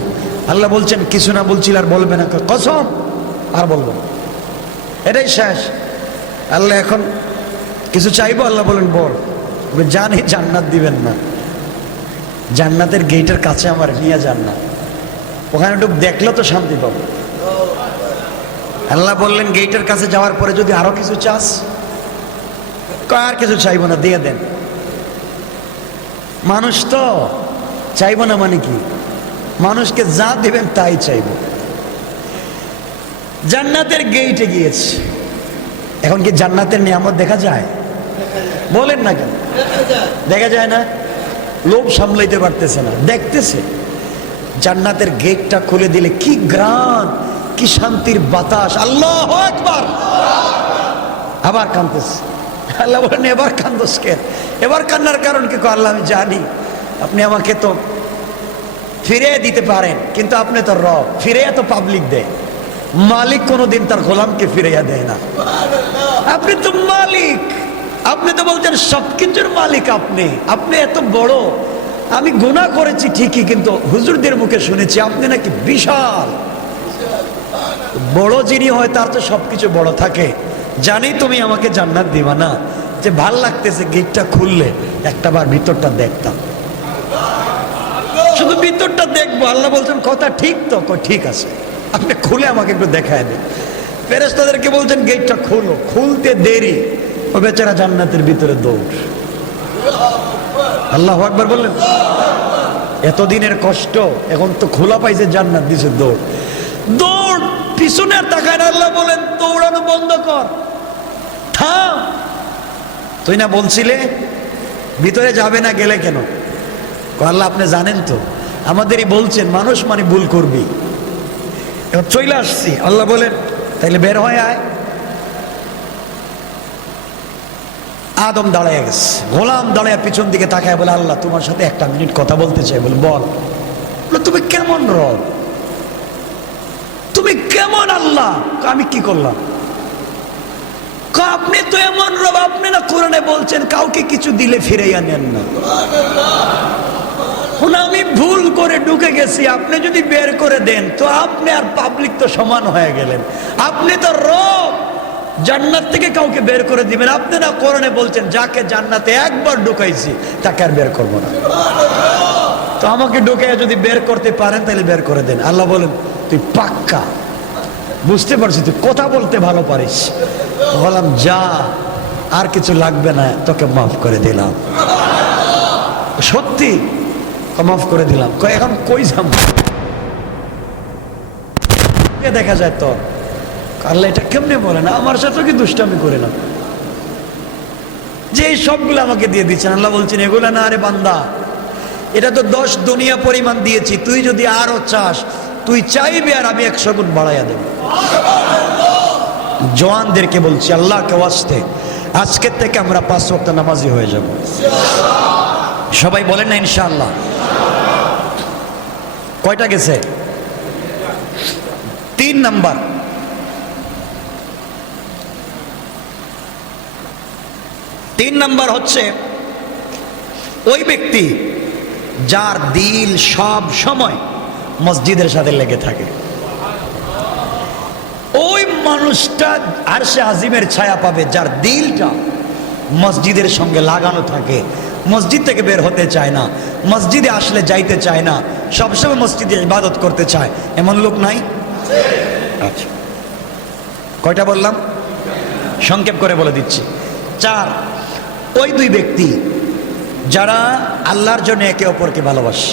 আল্লাহ বলছেন, কিছু না বলছিল আর বলবে না? কসম আর বলবো না, এটাই শেষ। আল্লাহ এখন কিছু চাইবো? আল্লাহ বলেন বল। জানি জান্নাত দিবেন না, জান্নাতের গেটের কাছে আমার নিয়ে যান না, ওখানে একটু দেখলে তো শান্তি পাবো। আল্লাহ বললেন, গেটের কাছে যাওয়ার পরে যদি আরো কিছু চাস? আর কিছু চাইবো না, দিয়ে দেন। মানুষ তো চাইবো না মানে কি? মানুষকে যা দিবেন তাই চাইবো। জান্নাতের গেইটে গিয়েছে। এখন কি জান্নাতের নিয়ামত দেখা যায়? বলেন না কেন? দেখা যায় না? লোভ সামলাইতে পারতেছে না, দেখতেছে। জান্নাতের গেটটা খুলে দিলে কি গ্রান, কি শান্তির বাতাস। আল্লাহু আকবার। আবার কাঁদতেছে। আল্লাহ বলেন, এবার কান্দোস কেন? এবার কান্নার কারণ কি? আল্লাহ আমি জানি আপনি আমাকে তো ফিরিয়ে দিতে পারেন, কিন্তু আপনি তো রব, ফিরিয়ে তো পাবলিক দেয়, মালিক কোনোদিন তার গোলামকে ফিরিয়ে দেয় না। আপনি তো মালিক, আপনি তো বলছেন সবকিছুর মালিক আপনি, আপনি এত বড়। আমি গুনাহ করেছি ঠিকই, কিন্তু হুজুরদের মুখে শুনেছি আপনি নাকি বিশাল বড়। যিনি হয় তার তো সবকিছু বড় থাকে। জানি তুমি আমাকে জান্নাত দিবা না, যে ভাল লাগতেছে গেটটা খুললে একটা বার ভিতরটা দেখতাম, শুধু ভিতরটা দেখবো। আল্লাহ বলছেন, কথা ঠিক তো? ঠিক আছে, আপনি খুলে আমাকে একটু দেখায় দেন। ফেরেশতাদেরকে বলছেন, গেটটা খুলো। খুলতে দেরি, ও বেচারা জান্নাতের ভিতরে দৌড়। আল্লাহু আকবার বললেন। এতদিনের কষ্ট এখন তো খোলা পাইছে, জান্নাত দিছে, দৌড়। দৌড়, পিছনে আর তাকায় না। আল্লাহ বলেন, দৌড়ানো বন্ধ কর, থাম। তুই না বলছিলে ভিতরে যাবে না, গেলে কেন? আল্লাহ আপনি জানেন তো, আমাদেরই বলছেন মানুষ মানে ভুল করবি। এবার চলে আসছি। আল্লাহ বলেন, তাইলে বের হয়ে আয়। আদম দাঁড়ায় গেছে, গোলাম দাঁড়ায় পিছন দিকে তাকায় বলে, আল্লাহ তোমার সাথে একটা মিনিট কথা বলতে চাই। বলে বল। তুমি কেমন রব, তুমি কেমন আল্লাহ? আমি কি করলাম? আপনি তো এমন রব, আপনি না কোরআনে বলছেন কাউকে কিছু দিলে ফিরাইয়া নেন না। আমি ভুল করে ঢুকে গেছি, আপনি যদি বের করে দেন তো আপনি আর পাবলিক তো সমান হয়ে গেলেন। আপনি তো রব, জান্নাত থেকে কাউকে বের করে দিবেন। আপনি না কোরআনে বলছেন যাকে জান্নাতে একবার ঢুকাইছি তাকে আর বের করবো না। তো আমাকে ঢুকে যদি বের করতে পারেন তাহলে বের করে দেন। আল্লাহ বলেন তুই পাক্কা, বুঝতে পারছি তুই কথা বলতে ভালো পারিস। বললাম যা, আর কিছু লাগবে না, তোকে মাফ করে দিলাম। সত্যি মাফ করে দিলাম। এখন কই যাম? দেখা যায় তো আল্লাহ এটা কেমনে বলে না, আমার সাথে কি দুষ্টামি করে না, যে সবগুলো আমাকে দিয়ে দিচ্ছেন। আল্লাহ বলছেন এগুলা না রে বান্দা, এটা তো 10 দুনিয়া পরিমাণ দিয়েছি, তুই যদি আরো চাস তুই চাইবে আর আমি 100 গুণ বাড়াইয়া দেব। জওয়ানদেরকে বলছি আল্লাহকে ওয়াস্তে আজকের থেকে আমরা 5 ওয়াক্ত নামাজি হয়ে যাব। সবাই বলেন না ইনশাআল্লাহ। কয়টা গেছে? 3 নাম্বার। 3 নাম্বার হচ্ছে ওই ব্যক্তি যার দিল সব সময় মসজিদের সাথে লেগে থাকে। ওই মানুষটা আরশে আজিমের ছায়া পাবে যার দিলটা মসজিদের সঙ্গে লাগানো থাকে, মসজিদ থেকে বের হতে চায় না, মসজিদে আসলে যাইতে চায় না, সবসময় মসজিদে ইবাদত করতে চায়। এমন লোক নাই? আচ্ছা, কয়টা বললাম? সংক্ষেপ করে বলে দিচ্ছি। 4, ওই 2 ব্যক্তি যারা আল্লাহর জন্য একে অপরকে ভালোবাসে।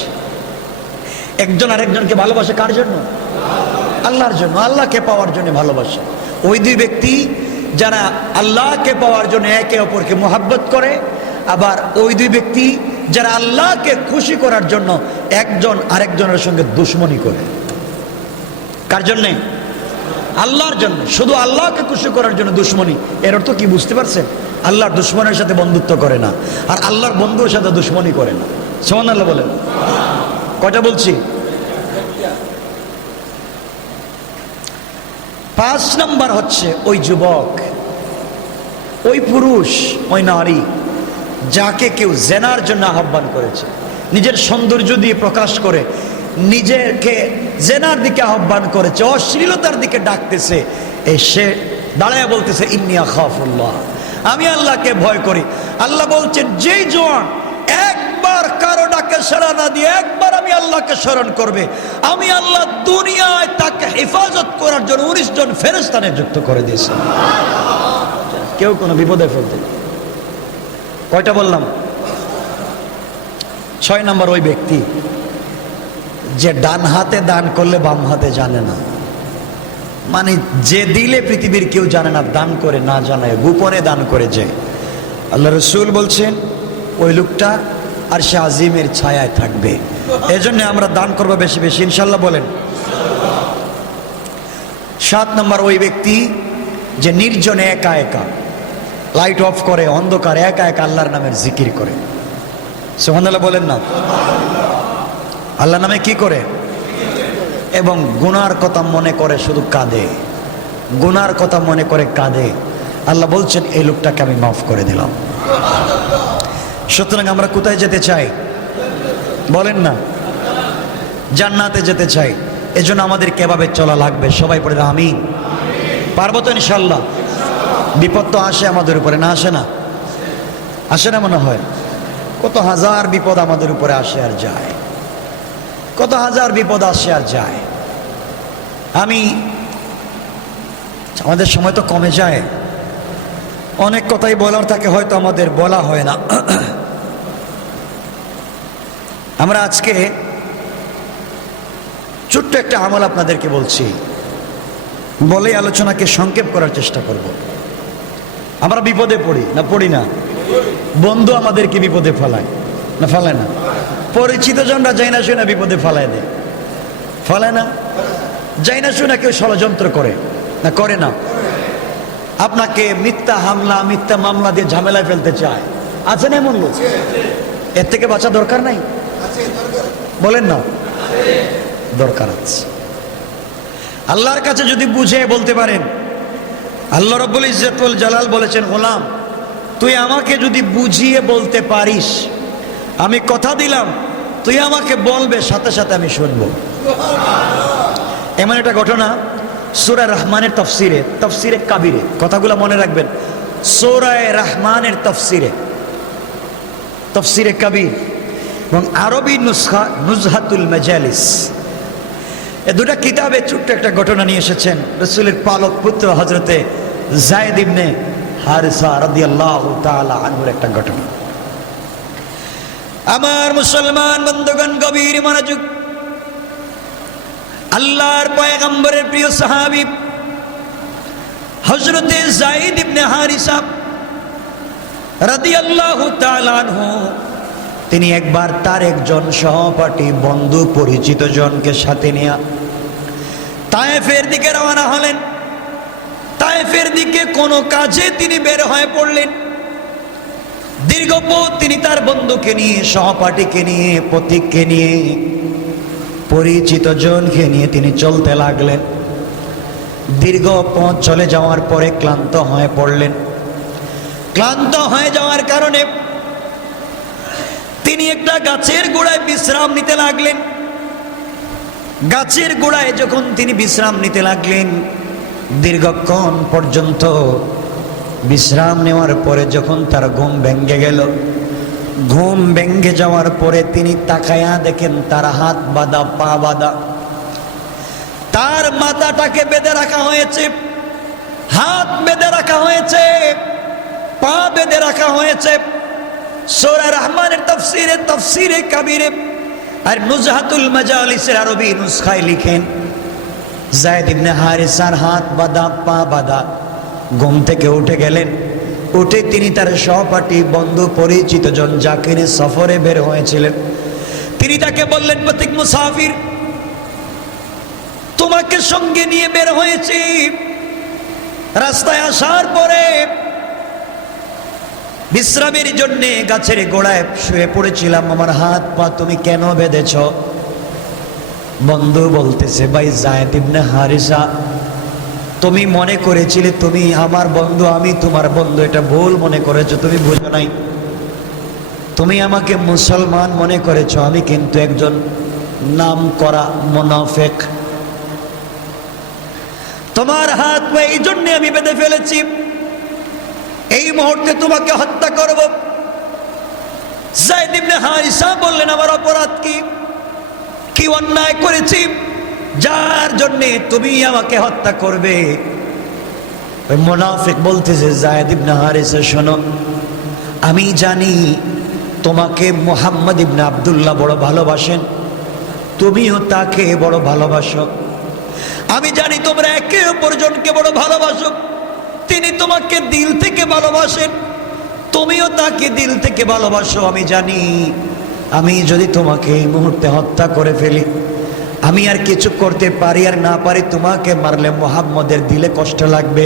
একজন আরেকজনকে ভালোবাসে কার জন্য? আল্লাহর জন্য, আল্লাহকে পাওয়ার জন্য ভালোবাসে। ওই 2 ব্যক্তি যারা আল্লাহকে পাওয়ার জন্য একে অপরকে মোহাব্বত করে, আবার ওই 2 ব্যক্তি যারা আল্লাহকে খুশি করার জন্য একজন আরেকজনের সঙ্গে দুশ্মনী করে। কার জন্যে? আল্লাহর জন্য। শুধু আল্লাহকে খুশি করার জন্য দুশ্মনী, এর অর্থ কি বুঝতে পারছেন? আল্লাহর দুশ্মনের সাথে বন্ধুত্ব করে না, আর আল্লাহর বন্ধুর সাথে দুশ্মনী করে না। সুবহানাল্লাহ বলেন। কয়টা বলছি? 5 নাম্বার হচ্ছে ওই যুবক, ওই পুরুষ, ওই নারী যাকে কেউ জেনার জন্য আহ্বান করেছে, নিজের সৌন্দর্য দিয়ে প্রকাশ করে নিজেকে জেনার দিকে আহ্বান করেছে, অশ্লীলতার দিকে ডাকতেছে, সে দাঁড়ায় বলতেছে ইন্নী আখাফুল্লাহ, আমি আল্লাহকে ভয় করি। আল্লাহ বলছেন যেই জওয়ান একবার কারো ডাকে সাড়া না দিয়ে একবার আমি আল্লাহকে স্মরণ করবে, আমি আল্লাহ দুনিয়ায় তাকে হেফাজত করার জন্য 19 জন ফেরেশতা নিযুক্ত করে দিয়েছে। কেউ কোনো বিপদে ফেলতে। কয়টা বললাম? 6 নাম্বার ওই ব্যক্তি যে ডান হাতে দান করলে বাম হাতে জানে না, মানে যে দিলে পৃথিবীর কেউ জানে না, দান করে না জানায় গোপনে দান করে যায়। আল্লাহ রসুল বলছেন ওই লোকটা আরশে আজিমের ছায়ায় থাকবে। এজন্য আমরা দান করবো বেশি বেশি ইনশাল্লাহ বলেন। 7 নম্বর ওই ব্যক্তি যে নির্জনে একা একা লাইট অফ করে অন্ধকার একা একা আল্লাহর নামের জিকির করে। সুবহানাল্লাহ বলেন না। আল্লাহর নামে কি করে? এবং গুনার কথা মনে করে শুধু কাঁদে, গুনার কথা মনে করে কাঁদে। আল্লাহ বলছেন এই লোকটাকে আমি মাফ করে দিলাম। সুতরাং আমরা কোথায় যেতে চাই বলেন না? জান্নাতে যেতে চাই। এজন্য আমাদের কিভাবে চলা লাগবে সবাই পড়ে আমিন। পারবো তো ইনশাল্লাহ? বিপদ তো আসে আমাদের উপরে, না আসে না? আসে না মনে হয়? কত হাজার বিপদ আমাদের উপরে আসে আর যায়, কত হাজার বিপদ আসে আর যায়। আমাদের সময় তো কমে যায়, অনেক কথাই বলার থাকে, হয়তো আমাদের বলা হয় না। আমরা আজকে ছোট্ট একটা আমল আপনাদেরকে বলছি, বলে আলোচনাকে সংক্ষেপ করার চেষ্টা করব। আমরা বিপদে পড়ি না পড়ি না? বন্ধু আমাদেরকে বিপদে ফেলায় না ফেলায় না? পরিচিত জনরা যাই না শুনে বিপদে ফেলায় দেয়, ফেলায় না? যাই না শুনে কেউ ষড়যন্ত্র করে না করে না? আপনাকে মিথ্যা হামলা মিথ্যা মামলা দিয়ে ঝামেলায় ফেলতে চায়। আছে না এমন লোক? এর থেকে বাঁচা দরকার নাই? বলেন না, দরকার আছে। আল্লাহর কাছে যদি বুঝে বলতে পারেন, আল্লাহ রাব্বুল ইজ্জত ওয়াল জালাল বলেছেন, গোলাম তুই আমাকে যদি বুঝিয়ে বলতে পারিস, আমি কথা দিলাম তুই আমাকে বলবে, সাথে সাথে আমি শুনবো। এমন একটা ঘটনা সূরা রহমানের তফসিরে কাবিরে, কথাগুলো মনে রাখবেন। সূরা রহমানের তফসিরে কাবির এবং আরবি নুসখা নুজহাতুল মাজালিস, এই দুটা কিতাবে ছোট্ট একটা ঘটনা নিয়ে এসেছেন রাসূলের পালক পুত্র হযরতে যায়েদ ইবনে হারিসা রাদিয়াল্লাহু তাআলা আনহুর একটা ঘটনা। আমার মুসলমান বন্ধুগণ, গভীর মনোযোগ। আল্লাহর পয়গম্বরের প্রিয় সাহাবী হযরতে যায়েদ ইবনে হারিসা রাদিয়াল্লাহু তাআলা আনহু, তিনি একবার তার একজন সহপাঠী বন্ধু পরিচিত জনকে সাথে নিয়ে তায়েফের দিকে রওনা হলেন। তায়েফের দিকে কোনো কাজে তিনি বের হয়ে পড়লেন। দীর্ঘ পথ তিনি তার বন্ধুকে নিয়ে, সহপাঠীকে নিয়ে, পথিককে নিয়ে, পরিচিত জনকে নিয়ে তিনি চলতে লাগলেন। দীর্ঘ পথ চলে যাওয়ার পরে ক্লান্ত হয়ে পড়লেন। ক্লান্ত হয়ে যাওয়ার কারণে তিনি একটা গাছের গোড়ায় বিশ্রাম নিতে লাগলেন। গাছের গোড়ায় যখন তিনি বিশ্রাম নিতে লাগলেন, দীর্ঘক্ষণ পর্যন্ত বিশ্রাম নেওয়ার পরে যখন তার ঘুম ভেঙে গেল, ঘুম ভেঙে যাওয়ার পরে তিনি তাকায়া দেখেন তার হাত বাঁধা, পা বাঁধা, তার মাথাটাকে বেঁধে রাখা হয়েছে, হাত বেঁধে রাখা হয়েছে, পা বেঁধে রাখা হয়েছে। সূরা রহমানের তফসিরে কাবিরে আর নুজহাতুল মাজালিসের আরবি নুসখায় লিখেন, যায়েদ ইবনে হারিসার হাত বাঁধা, পা বাঁধা। ঘুম থেকে উঠে গেলেন। উঠে তিনি তার সহপাঠী বন্ধু পরিচিত জন যাকে নিয়ে সফরে বের হয়েছিলেন, তিনি তাকে বললেন, পথিক মুসাফির, তোমাকে সঙ্গে নিয়ে বের হয়েছি। রাস্তায় আসার পরে বিশ্রামের জন্য গাছের গোড়ায় শুয়ে পড়েছিলাম, আমার হাত পা তুমি কেন বেঁধেছ? বন্ধু বলতেছে, ভাই যায়েদ ইবনে হারিসা, তুমি মনে করেছিলে তুমি আমার বন্ধু, আমি তোমার বন্ধু, এটা ভুল মনে করেছো, তুমি বুঝো নাই। তুমি আমাকে মুসলমান মনে করেছো, আমি কিন্তু একজন নাম করা মুনাফিক। তোমার হাত পা এই জন্য আমি বেঁধে ফেলেছি, এই মুহূর্তে তোমাকে হত্যা করব। যায়েদ ইবনে হারিসা বললেন, আমার অপরাধ কি? কি অন্যায় করেছি যার জন্য তুমি আমাকে হত্যা করবে? ওই মুনাফিক বলতেছে, যায়েদ ইবনে হারিসা শোনো, আমি জানি তোমাকে মুহাম্মদ ইবনে আব্দুল্লাহ বড় ভালোবাসেন, তুমিও তাকে বড় ভালোবাসো। আমি জানি তোমরা একে অপরজনকে বড় ভালোবাসো। তিনি তোমাকে দিল থেকে ভালোবাসেন, তুমিও তাকে দিল থেকে ভালোবাসো। আমি জানি আমি যদি তোমাকে এই মুহূর্তে হত্যা করে ফেলি, আমি আর কিছু করতে পারি আর না পারি, তোমাকে মারলে মুহাম্মদের দিলে কষ্ট লাগবে,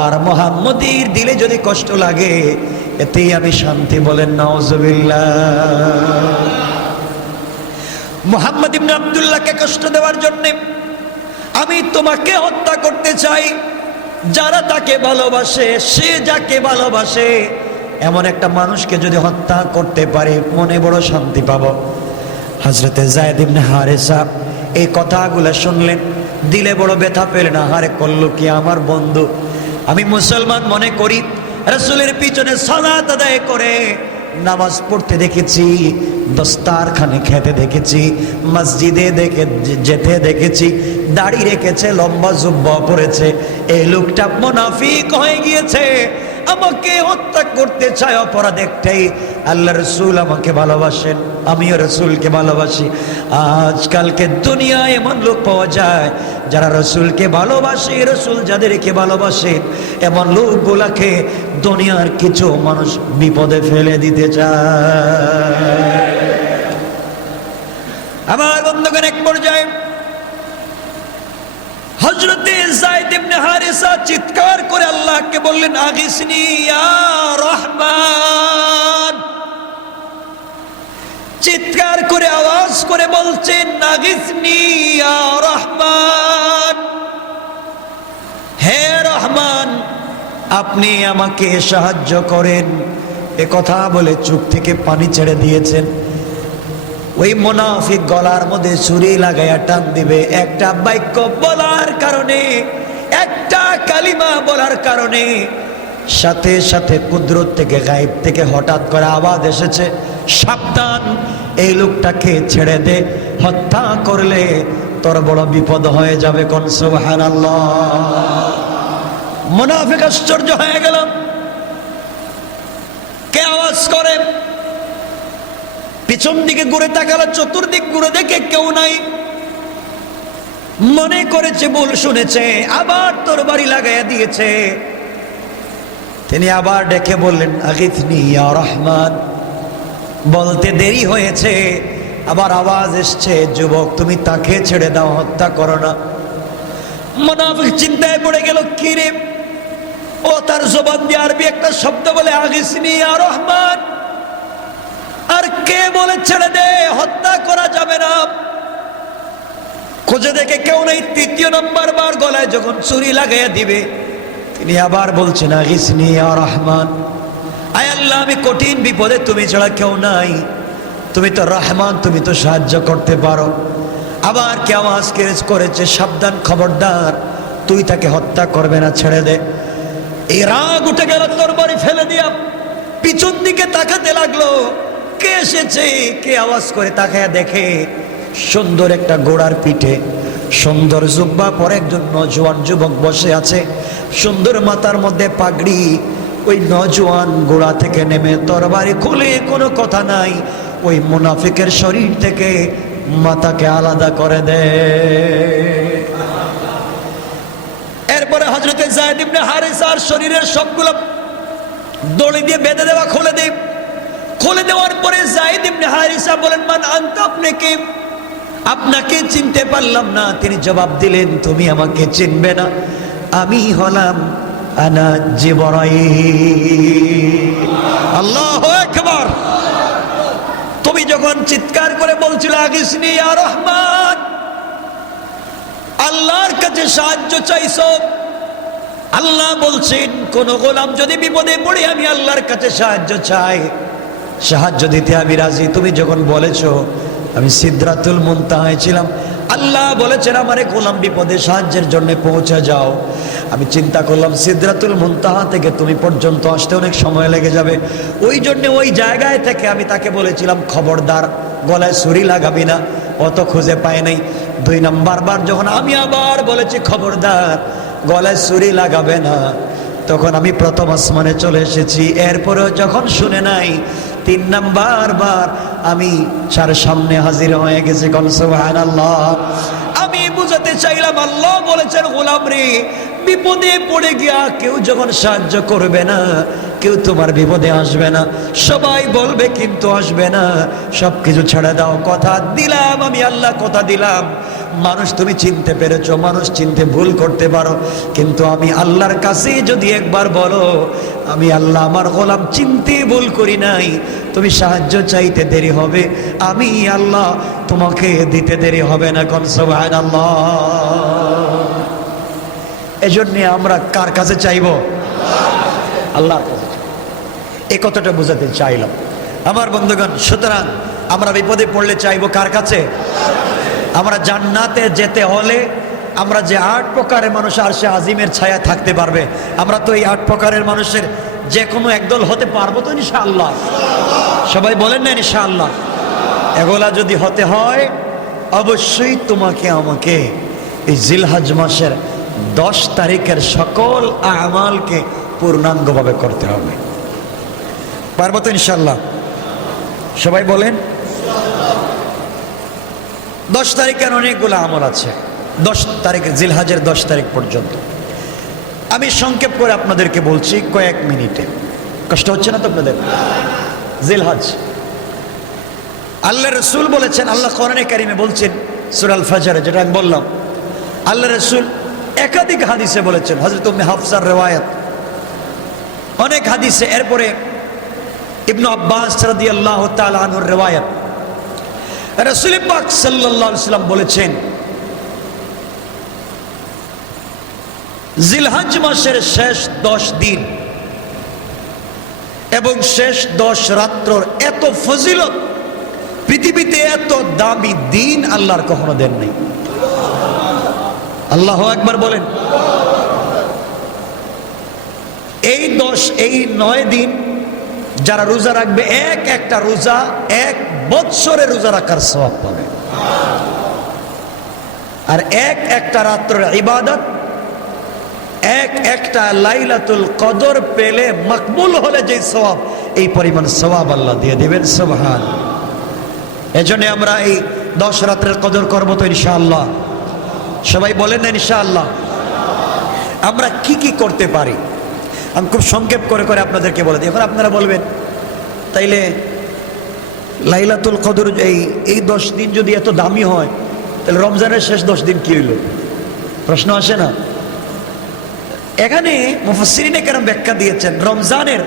আর মুহাম্মদের দিলে যদি কষ্ট লাগে এতেই আমি শান্তি। বলেন নাউজুবিল্লাহ। মুহাম্মদ ইবনে আব্দুল্লাহকে কষ্ট দেওয়ার জন্য আমি তোমাকে হত্যা করতে চাই। যারা তাকে ভালোবাসে, সে যাকে ভালোবাসে, এমন একটা মানুষকে যদি হত্যা করতে পারে মনে বড় শান্তি পাবো। হযরতে যায়েদ ইবনে হারিসা এই কথাগুলো শুনলেন, দিলে বড় ব্যথা পেলেন। আহারে করলো কি আমার বন্ধু, আমি মুসলমান মনে করি, রাসূলের পিছনে সালাত আদায় করে নামাজ পড়তে দেখেছি, দস্তারখানে খেতে দেখেছি, মসজিদে যেতে দেখেছি, দাড়ি রেখেছে, লম্বা জুব্বা পরেছে। এই লোকটা মুনাফিক হয়ে গিয়েছে, আমাকে হত্যা করতে চায়। অপরাধ একটাই, আল্লাহ রসুল আমাকে ভালোবাসেন, আমিও রসুলকে ভালোবাসি। আজকালকে দুনিয়ায় এমন লোক পাওয়া যায় যারা রসুলকে ভালোবাসে, রসুল যাদেরকে ভালোবাসে, এমন লোকগুলাকে দুনিয়ার কিছু মানুষ বিপদে ফেলে দিতে চায়। আমার বন্ধুগণ, এক পর্যায়ে হযরতে যায়েদ ইবনে হারিসা চিৎকার করে আল্লাহকে বললেন, আগিসনি ইয়া রহমান। চিৎকার করে আওয়াজ করে বলছেন, আগিসনি ইয়া রহমান, হে রহমান আপনি আমাকে সাহায্য করেন। এ কথা বলে চোখ থেকে পানি ছেড়ে দিয়েছেন। ওই মুনাফিক গলার মধ্যে ছুরি লাগাইয়া টান দিবে, একটা বাক্য বলার কারণে, একটা কালিমা বলার কারণে সাথে সাথে কুদরত থেকে, গায়েব থেকে হঠাৎ করে আওয়াজ এসেছে, সাবধান, এই লোকটাকে ছেড়ে দে, হত্যা করলে তোর বড় বিপদ হয়ে যাবে। কোন সুবহানাল্লাহ। মুনাফিক আশ্চর্য হয়ে গেল, কে আওয়াজ করে? পিছন দিকে ঘুরে তাকালো, চতুর্দিক ঘুরে দেখে কেউ নাই। মনে করেছে ভুল শুনেছে, আবার তরবারি লাগাইয়া দিয়েছে। তিনি আবার ডেকে বললেন, আগিথনি ইয়া রহমান। বলতে দেরি হয়েছে, আবার আওয়াজ এসছে, যুবক তুমি তাকে ছেড়ে দাও, হত্যা করো না। মুনাফিক চিন্তায় পড়ে গেল, কি রে, ও তার জবান দিয়ে আরবি একটা শব্দ বলে, আগিসনি ইয়া রহমান, আর কে বলে ছেড়ে দে, হত্যা করা যাবে না। খুঁজে দেখে কেউ নেই। তৃতীয় নম্বর বার গলায় যখন ছুরি লাগাইয়া দিবে, তিনি আবার বলছেন, আগিসনি ইয়া রহমান, আয় আল্লাহ আমি কঠিন বিপদে, তুমি ছাড়া কেউ নাই, তুমি তো রহমান, তুমি তো সাহায্য করতে পারো। আবার কে আওয়াজ করেছে, সাবধান, খবরদার, তুই তাকে হত্যা করবে না, ছেড়ে দে। এই রাগ উঠে গেল, তরবারি ফেলে দিয়া পিছন দিকে তাকাতে লাগলো, কে এসেছে, কে আওয়াজ করে তাকায়া দেখে সুন্দর একটা ঘোড়ার পিঠে সুন্দর জুব্বা পরে একজন নজওয়ান যুবক বসে আছে, সুন্দর মাথার মধ্যে পাগড়ি। ওই নজওয়ান ঘোড়া থেকে নেমে তরবারি খুলে, কোনো কথা নাই, ওই মুনাফিকের শরীর থেকে মাথাকে আলাদা করে দেয়। এরপরে হযরতে যায়েদ ইবনে হারিসার শরীরের সবগুলো দড়ি দিয়ে বেঁধে দেওয়া, খুলে দেয়। খুলে দেওয়ার পরে যায়েদ ইবনে হারিসা বলেন, মান আনতা, আপনি কে? আপনাকে চিনতে পারলাম না। তিনি জবাব দিলেন, তুমি আমাকে চিনবে না, আমি হলাম আনা জিবরাইল। আল্লাহু আকবার। তুমি যখন চিৎকার করে বলছিলে, আগিসনি ইয়া রহমান, আল্লাহর কাছে সাহায্য চাইছো। আল্লাহ বলছেন, কোন গোলাম যদি বিপদে পড়ে আমি আল্লাহর কাছে সাহায্য চাই, সাহায্য দিতে আমি রাজি। তুমি যখন বলেছো, আমি সিদরাতুল মুনতাহায় ছিলাম, আল্লাহ বলেছেন আমারে গোলাম বিপদে সাহায্যের জন্য পৌঁছে যাও। আমি চিন্তা করলাম সিদরাতুল মুনতাহা থেকে তুমি পর্যন্ত আসতে অনেক সময় লেগে যাবে, ওই জন্য ওই জায়গায় থেকে আমি তাকে বলেছিলাম, খবরদার, গলায় ছুরি লাগাবি না। অত খুঁজে পায় নাই। 2 নম্বর বার যখন আমি আবার বলেছি, খবরদার, গলায় ছুরি লাগাবে না, তখন আমি প্রথম আসমানে চলে এসেছি। এরপরেও যখন শুনে নাই, 3 নম্বর বার আমি তার সামনে হাজির হয়ে গেছি। কোন সুবহানাল্লাহ। আমি বুঝাতে চাইলাম, আল্লাহ বলেছেন, গোলাম রে, বিপদে পড়ে গিয়া কেউ যখন সাহায্য করবে না, কেউ তোমার বিপদে আসবে না, সবাই বলবে কিন্তু আসবে না, সবকিছু ছেড়ে দাও। কথা দিলাম, আমি আল্লাহ কথা দিলাম। মানুষ তুমি চিনতে পেরেছো, মানুষ চিনতে ভুল করতে পারো, কিন্তু আমি আল্লাহর কাছে যদি একবার বলো, আমি আল্লাহ আমার গোলাম চিনতে ভুল করি নাই, তুমি সাহায্য চাইতে দেরি হবে, আমি আল্লাহ তোমাকে দিতে দেরি হবে না। কোন সুবহানাল্লাহ। এজন্য আমরা কার কাছে চাইবো? আল্লাহর কাছে। এই কথাটা বোঝাতে চাইলাম আমার বন্ধুগণ। সুতরাং আমরা বিপদে পড়লে চাইবো কার কাছে? আমরা জান্নাতে যেতে হলে আমরা যে 8 প্রকারের মানুষ আরশে আজিমের ছায়া থাকতে পারবে, আমরা তো এই 8 প্রকারের মানুষের যে কোনো একদল হতে পারবো তো ইনশাআল্লাহ? সবাই বলেন না ইনশাআল্লাহ? এগুলা যদি হতে হয়, অবশ্যই তোমাকে আমাকে এই জিলহজ মাসের 10 তারিখের সকল আমালকে পূর্ণাঙ্গভাবে করতে হবে। পারবো তো ইনশাআল্লাহ? সবাই বলেন। 10 তারিখের অনেকগুলো আমল আছে। 10 তারিখ, জিলহজের 10 তারিখ পর্যন্ত আমি সংক্ষেপ করে আপনাদেরকে বলছি কয়েক মিনিটে। কষ্ট হচ্ছে না তো আপনাদের? জিলহজ, আল্লাহ রসুল বলেছেন, আল্লাহ কোরআনে কারিমে বলছেন সূরা আল ফাজরে, যেটা আমি বললাম, আল্লাহ রসুল একাধিক হাদিসে বলেছেন। হযরত উম্মে হাফসার রিওয়ায়াত, অনেক হাদিসে। এরপরে ইবনে আব্বাস রাদিয়াল্লাহু তাআলা আনহুর রিওয়ায়াত, রাসূল পাক সাল্লাল্লাহু আলাইহি ওয়াসাল্লাম বলেছেন, জিলহজ মাসের শেষ 10 দিন এবং শেষ 10 রাত্রর এত ফজিলত, পৃথিবীতে এত দামি দিন আল্লাহর কখনো দেন নাই। আল্লাহু আকবার বলেন। এই 9 দিন যারা রোজা রাখবে, একটা রোজা 1 বৎসরে রোজা রাখার সওয়াব পাবে। আর একটা রাত্রের ইবাদত, একটা লাইলাতুল কদর পেলে, মকবুল হলে যে সওয়াব, এই পরিমাণ সওয়াব আল্লাহ দিয়ে দেবেন। সুবহানাল্লাহ। এজন্য আমরা এই 10 রাত্রের কদর করব তো ইনশাআল্লাহ। সবাই বলেন না ইনশাআল্লাহ। আমরা কি কি করতে পারি আমি খুব সংক্ষেপ করে করে আপনাদেরকে বলে দিই। এখন আপনারা বলবেন, তাইলে লাইলাতুল কদর এই 10 দিন যদি এত দামি হয়, তাহলে রমজানের শেষ 10 দিন কি হইল? প্রশ্ন আসে না? এখানে মুফাসসিরিনে কেরাম ব্যাখ্যা দিয়েছেন, রমজানের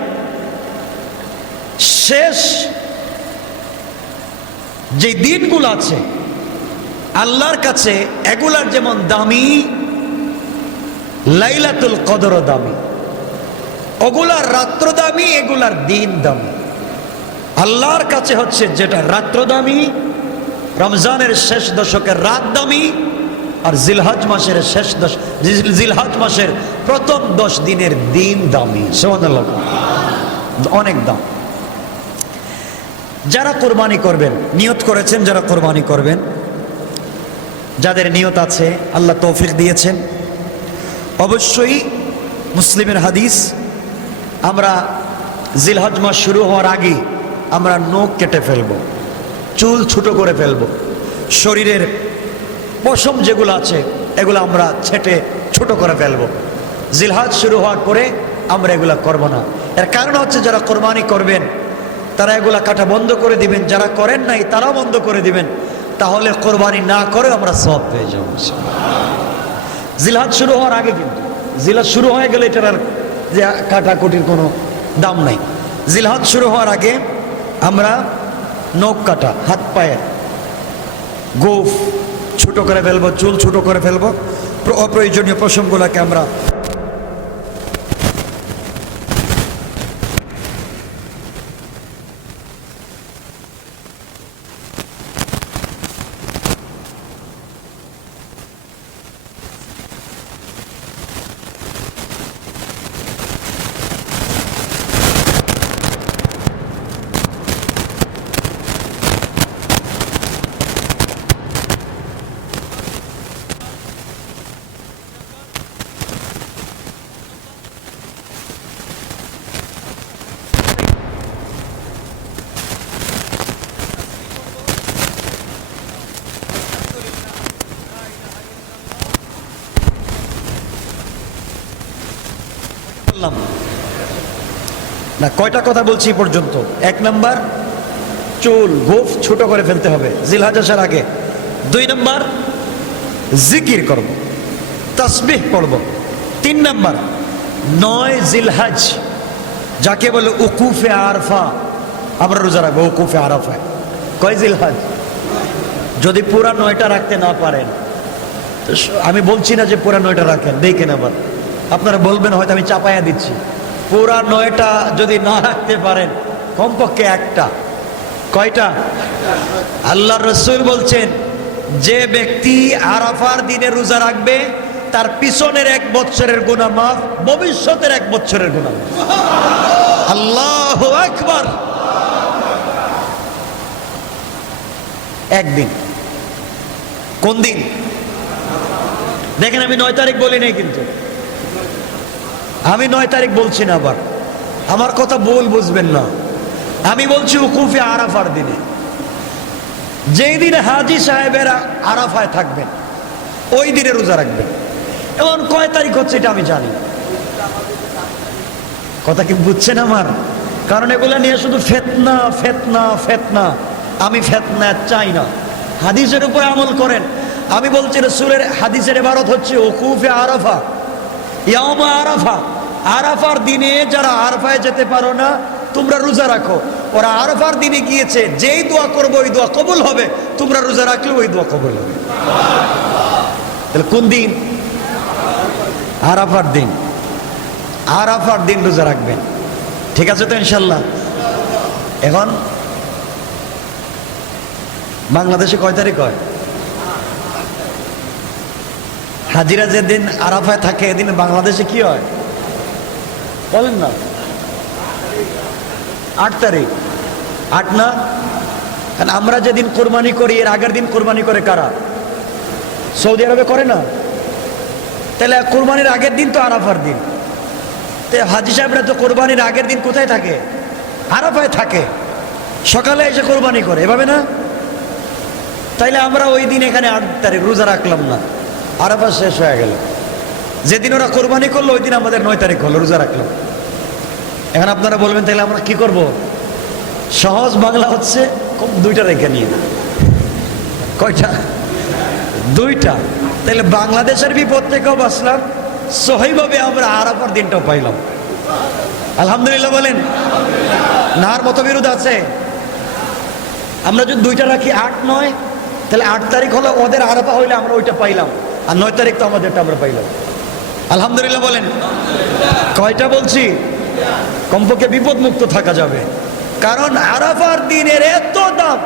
শেষ যে দিনগুলো আছে আল্লাহর কাছে এগুলার যেমন দামি, লাইলাতুল কদরও দামি। ওগুলার রাত্র দামি, এগুলার দিন দামি। আল্লাহর কাছে হচ্ছে যেটা রাত্র দামি, রমজানের শেষ দশকের রাত দামি, আর জিলহজ মাসের জিলহজ মাসের প্রথম 10 দিনের দিন দামি। সুবহানাল্লাহ, অনেক দাম। যারা কোরবানি করবেন, নিয়ত করেছেন, যারা কোরবানি করবেন, যাদের নিয়ত আছে, আল্লাহ তৌফিক দিয়েছেন, অবশ্যই মুসলিমের হাদিস, আমরা জিলহজ মাস শুরু হওয়ার আগে আমরা নখ কেটে ফেলবো, চুল ছোট করে ফেলবো, শরীরের পশম যেগুলো আছে এগুলো আমরা ছেটে ছোট করে ফেলবো। জিলহজ শুরু হওয়ার পরে আমরা এগুলা করব না। এর কারণ হচ্ছে যারা কোরবানি করবেন তারা এগুলা কাটা বন্ধ করে দিবেন, যারা করেন নাই তারাও বন্ধ করে দিবেন, তাহলে কোরবানি না করে আমরা সওয়াব পেয়ে যাব। জিলহজ শুরু হওয়ার আগে, কিন্তু জিলহজ শুরু হয়ে গেলে এটার আর যে কাটাকুটির কোনো দাম নাই। জিলহজ শুরু হওয়ার আগে আমরা নখ কাটা, হাত পায়ের গোফ ছোট করে ফেলবো, চুল ছোট করে ফেলবো, অপ্রয়োজনীয় পশমগুলোকে আমরা না। কয়টা কথা বলছি পর্যন্ত? 1 নাম্বার, চুল গোফ ছোট করে ফেলতে হবে জিলহজ আসার আগে। 2 নাম্বার, জিকির করব, তাসবিহ পড়ব। 3 নাম্বার, 9 জিলহজ যাকে বলে উকুফে আরফা, আমরা রোজা রাখবো উকুফে আরাফায়। কয় জিলহজ? যদি পুরা 9টা রাখতে না পারেন, তো আমি বলছি না যে পুরা 9টা রাখেন, দেখেন আবার আপনারা বলবেন হয়তো আমি চাপাইয়া দিচ্ছি। পুরা 9টা যদি না রাখতে পারেন, কমপক্ষে একটা। কয়টা? আল্লাহর রাসূল বলছেন, যে ব্যক্তি আরাফার দিনে রোজা রাখবে তার পিছনের 1 বছরের গুনাহ মাফ, ভবিষ্যতের 1 বছরের গুনাহ মাফ। আল্লাহু আকবার। একদিন। কোন দিন? দেখেন, আমি 9 তারিখ বলি নাই, কিন্তু আমি 9 তারিখ বলছি না। আবার আমার কথা ভুল বুঝবেন না, আমি বলছি উকুফে আরাফার দিনে, যেই দিনে হাজী সাহেবেরা আরাফায় থাকবেন ওই দিনে রোজা রাখবেন। এখন কয় তারিখ হচ্ছে এটা আমি জানি। কথা কি বুঝছেন আমার? কারণ এগুলা নিয়ে শুধু ফিতনা ফিতনা ফিতনা। আমি ফিতনা চাই না, হাদিসের উপর আমল করেন। আমি বলছি রাসূলের হাদিসের ইবারত হচ্ছে ওকুফে আরাফা, ইয়াউমা আরাফা। আরাফার দিনে যারা আরাফায় যেতে পারো না তোমরা রোজা রাখো। ওরা আরাফার দিনে গিয়েছে, যেই দোয়া করবো ওই দোয়া কবুল হবে, তোমরা রোজা রাখলে ওই দোয়া কবুল হবে। তাহলে কোন দিন? আরাফার দিন। আরাফার দিন রোজা রাখবেন, ঠিক আছে তো ইনশাল্লাহ। এখন বাংলাদেশে কয় তারিখ হয়? হাজিরা যেদিন আরাফায় থাকে এদিন বাংলাদেশে কি হয় বলেন না? 8 তারিখ। 8 না? কারণ আমরা যেদিন কোরবানি করি এর আগের দিন কোরবানি করে কারা? সৌদি আরবে করে না? তাহলে কোরবানির আগের দিন তো আরাফার দিন। হাজি সাহেবরা তো কোরবানির আগের দিন কোথায় থাকে? আরাফায় থাকে, সকালে এসে কোরবানি করে, এভাবে না? তাইলে আমরা ওই দিন এখানে 8 তারিখ রোজা রাখলাম না, আরাফা শেষ হয়ে গেল। যেদিন ওরা কোরবানি করলো ওই দিন আমাদের 9 তারিখ হলো, রোজা রাখলাম। এখন আপনারা বলবেন তাহলে আমরা কি করব? সহজ বাংলা হচ্ছে 2টা রেখে নিয়ে। কয়টা? 2টা। তাহলে বাংলাদেশের বিপদ থেকেও বাঁচলাম, সহিভাবে আমরা আরাফার দিনটাও পাইলাম। আলহামদুলিল্লাহ বলেন। নার মতবিরোধ আছে? আমরা যদি 2টা রাখি 8, 9, তাহলে 8 তারিখ হলো ওদের আরাফা হইলে আমরা ওইটা পাইলাম, আর 9 তারিখ তো আমাদেরটা আমরা পাইলাম। আলহামদুলিল্লাহ বলেন। কয়টা বলছি? কমপক্ষে বিপদ মুক্ত থাকা যাবে, কারণ আরাফার দিনের এত দাম,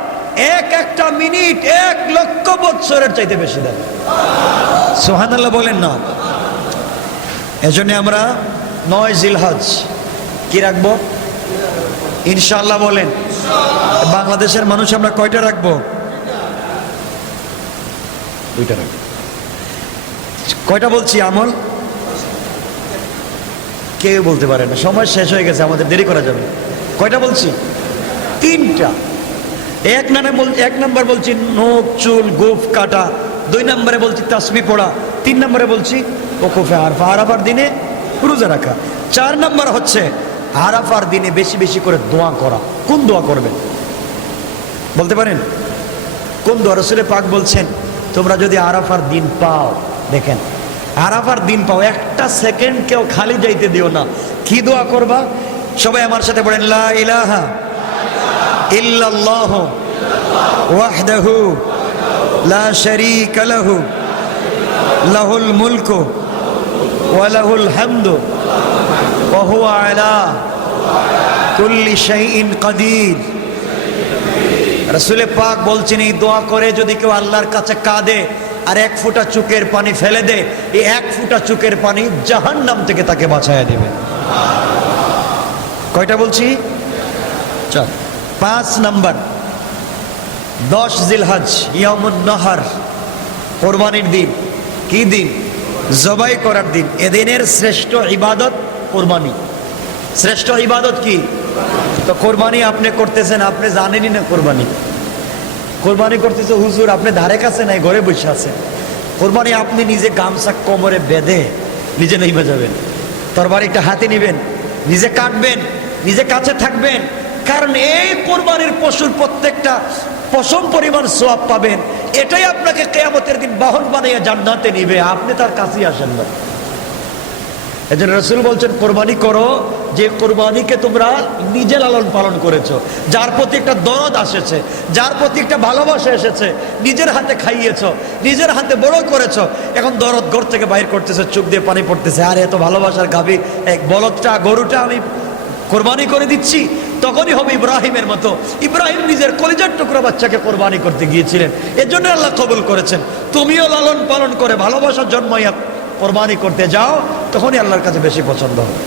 একটা মিনিট 1 লক্ষ বছরের চাইতে বেশি দাম। সুবহানাল্লাহ বলেন না? এজন্য আমরা 9 জিলহজ কি রাখবো ইনশাআল্লাহ বলেন। বাংলাদেশের মানুষ আমরা কয়টা রাখবো? 2টা রাখবো। কয়টা বলছি আমল? কেউ বলতে পারে না, সময় শেষ হয়ে গেছে, আমাদের দেরি করা যাবে। কয়টা বলছি? 3টা। 1 নম্বর বলছি নখ চুল গোফ কাটা, 2 নম্বরে বলছি তাসবিহ পড়া, 3 নম্বরে বলছি ওকুফে আরাফা, আরাফার দিনে রোজা রাখা। 4 নম্বর হচ্ছে আরাফার দিনে বেশি বেশি করে দোয়া করা। কোন দোয়া করবেন বলতে পারেন? কোন দোয়া? রাসূল পাক বলছেন তোমরা যদি আরাফার দিন পাও, দেখেন আরাফার দিন পাও, একটা সেকেন্ড কেউ খালি যাইতে দিও না। কি দোয়া করবা? সবাই আমার সাথে বলেন, লা ইলাহা ইল্লাল্লাহু ওয়াহদাহু লা শারীকা লাহু লাহুল মুলকু ওয়া লাহুল হামদু ওয়া হুয়া আলা কুল্লি শাইইন কাদির। রাসূল পাক বলছেন এই দোয়া করে যদি কেউ আল্লাহর কাছে কাঁদে আর 1 ফোঁটা চোখের পানি ফেলে দে, এই 1 ফোঁটা চোখের পানি জাহান্নাম থেকে তাকে বাঁচায়া দেবে। কয়টা বলছি? 4। 5 নাম্বার 10 জিলহজ ইয়াউমুন নাহার, কোরবানির দিন। কি দিন? জবাই করার দিন। এদিনের শ্রেষ্ঠ ইবাদত কোরবানি। শ্রেষ্ঠ ইবাদত কি? তো কোরবানি আপনি করতেছেন, আপনি জানেনই না কোরবানি। কোরবানি করতেছে হুজুর, আপনি ধারে কাছে নাই, ঘরে বসে আছেন। কোরবানি আপনি নিজে গামছা কোমরে বেঁধে নিজে নেমে যাবেন, তরবারিটা হাতে নেবেন, নিজে কাটবেন, নিজে কাছে থাকবেন। কারণ এই কোরবানির পশুর প্রত্যেকটা পশম পরিমাণ সওয়াব পাবেন। এটাই আপনাকে কিয়ামতের দিন বাহন বানিয়ে জান্নাতে নিবে, আপনি তার কাছেই আসেন না। এজন্য রাসূল বলছেন কোরবানি করো যে কোরবানিকে তোমরা নিজে লালন পালন করেছো, যার প্রতি একটা দরদ আসেছে, যার প্রতি একটা ভালোবাসা এসেছে, নিজের হাতে খাইয়েছো, নিজের হাতে বড় করেছো। এখন দরদ ঘর থেকে বাইর করতেছে, চোখ দিয়ে পানি পড়তেছে, আর এত ভালোবাসার গাভী এক বলদটা গরুটা আমি কোরবানি করে দিচ্ছি। তখনই হবে ইব্রাহিমের মতো। ইব্রাহিম নিজের কলিজার টুকরা বাচ্চাকে কোরবানি করতে গিয়েছিলেন, এজন্য আল্লাহ কবুল করেছেন। তুমিও লালন পালন করে ভালোবাসার জন্মাইয়া কোরবানি করতে যাও, তখনই আল্লাহর কাছে বেশি পছন্দ হবে।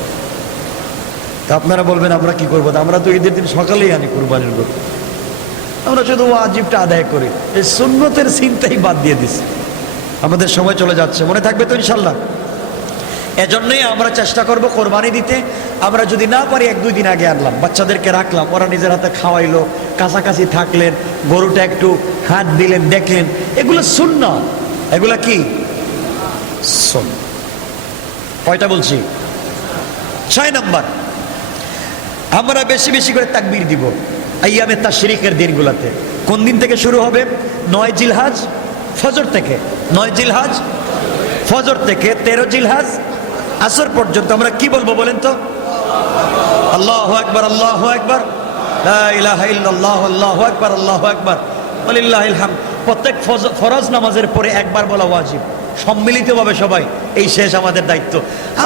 তা আপনারা বলবেন আমরা কি করবো? আমরা তো ঈদের দিন সকালেই আনি কোরবানির গরু, আমরা শুধু ওয়াজিবটা আদায় করি, এই সুন্নতের চিন্তাই বাদ দিয়ে দিছি। আমাদের সময় চলে যাচ্ছে, মনে থাকবে তো ইনশাল্লাহ? এজন্যই আমরা চেষ্টা করব কোরবানি দিতে। আমরা যদি না পারি 1-2 দিন আগে আনলাম, বাচ্চাদেরকে রাখলাম, ওরা নিজের হাতে খাওয়াইলো, কাছাকাছি থাকলেন, গরুটা একটু হাত দিলেন, দেখলেন, এগুলো সুন্নাত। এগুলা কি সুন্নাত। কয়টা বলছি? 6 নাম্বার আমরা বেশি বেশি করে তাকবীর দিব আইয়ামে তাশরিকের দিনগুলোতে। কোন দিন থেকে শুরু হবে? 9 জিলহজ ফজর থেকে 9 জিলহজ, ফজর থেকে 13 জিলহজ আসর পর্যন্ত আমরা কি বলবো বলেন তো? আল্লাহু আকবার, আল্লাহু আকবার, লা ইলাহা ইল্লাল্লাহ, আল্লাহু আকবার, আল্লাহু আকবার, ওয়ালিল্লাহিল হামদ। প্রত্যেক ফরজ নামাজের পরে একবার বলা ওয়াজিব, সম্মিলিতভাবে সবাই। এই শেষ আমাদের দায়িত্ব।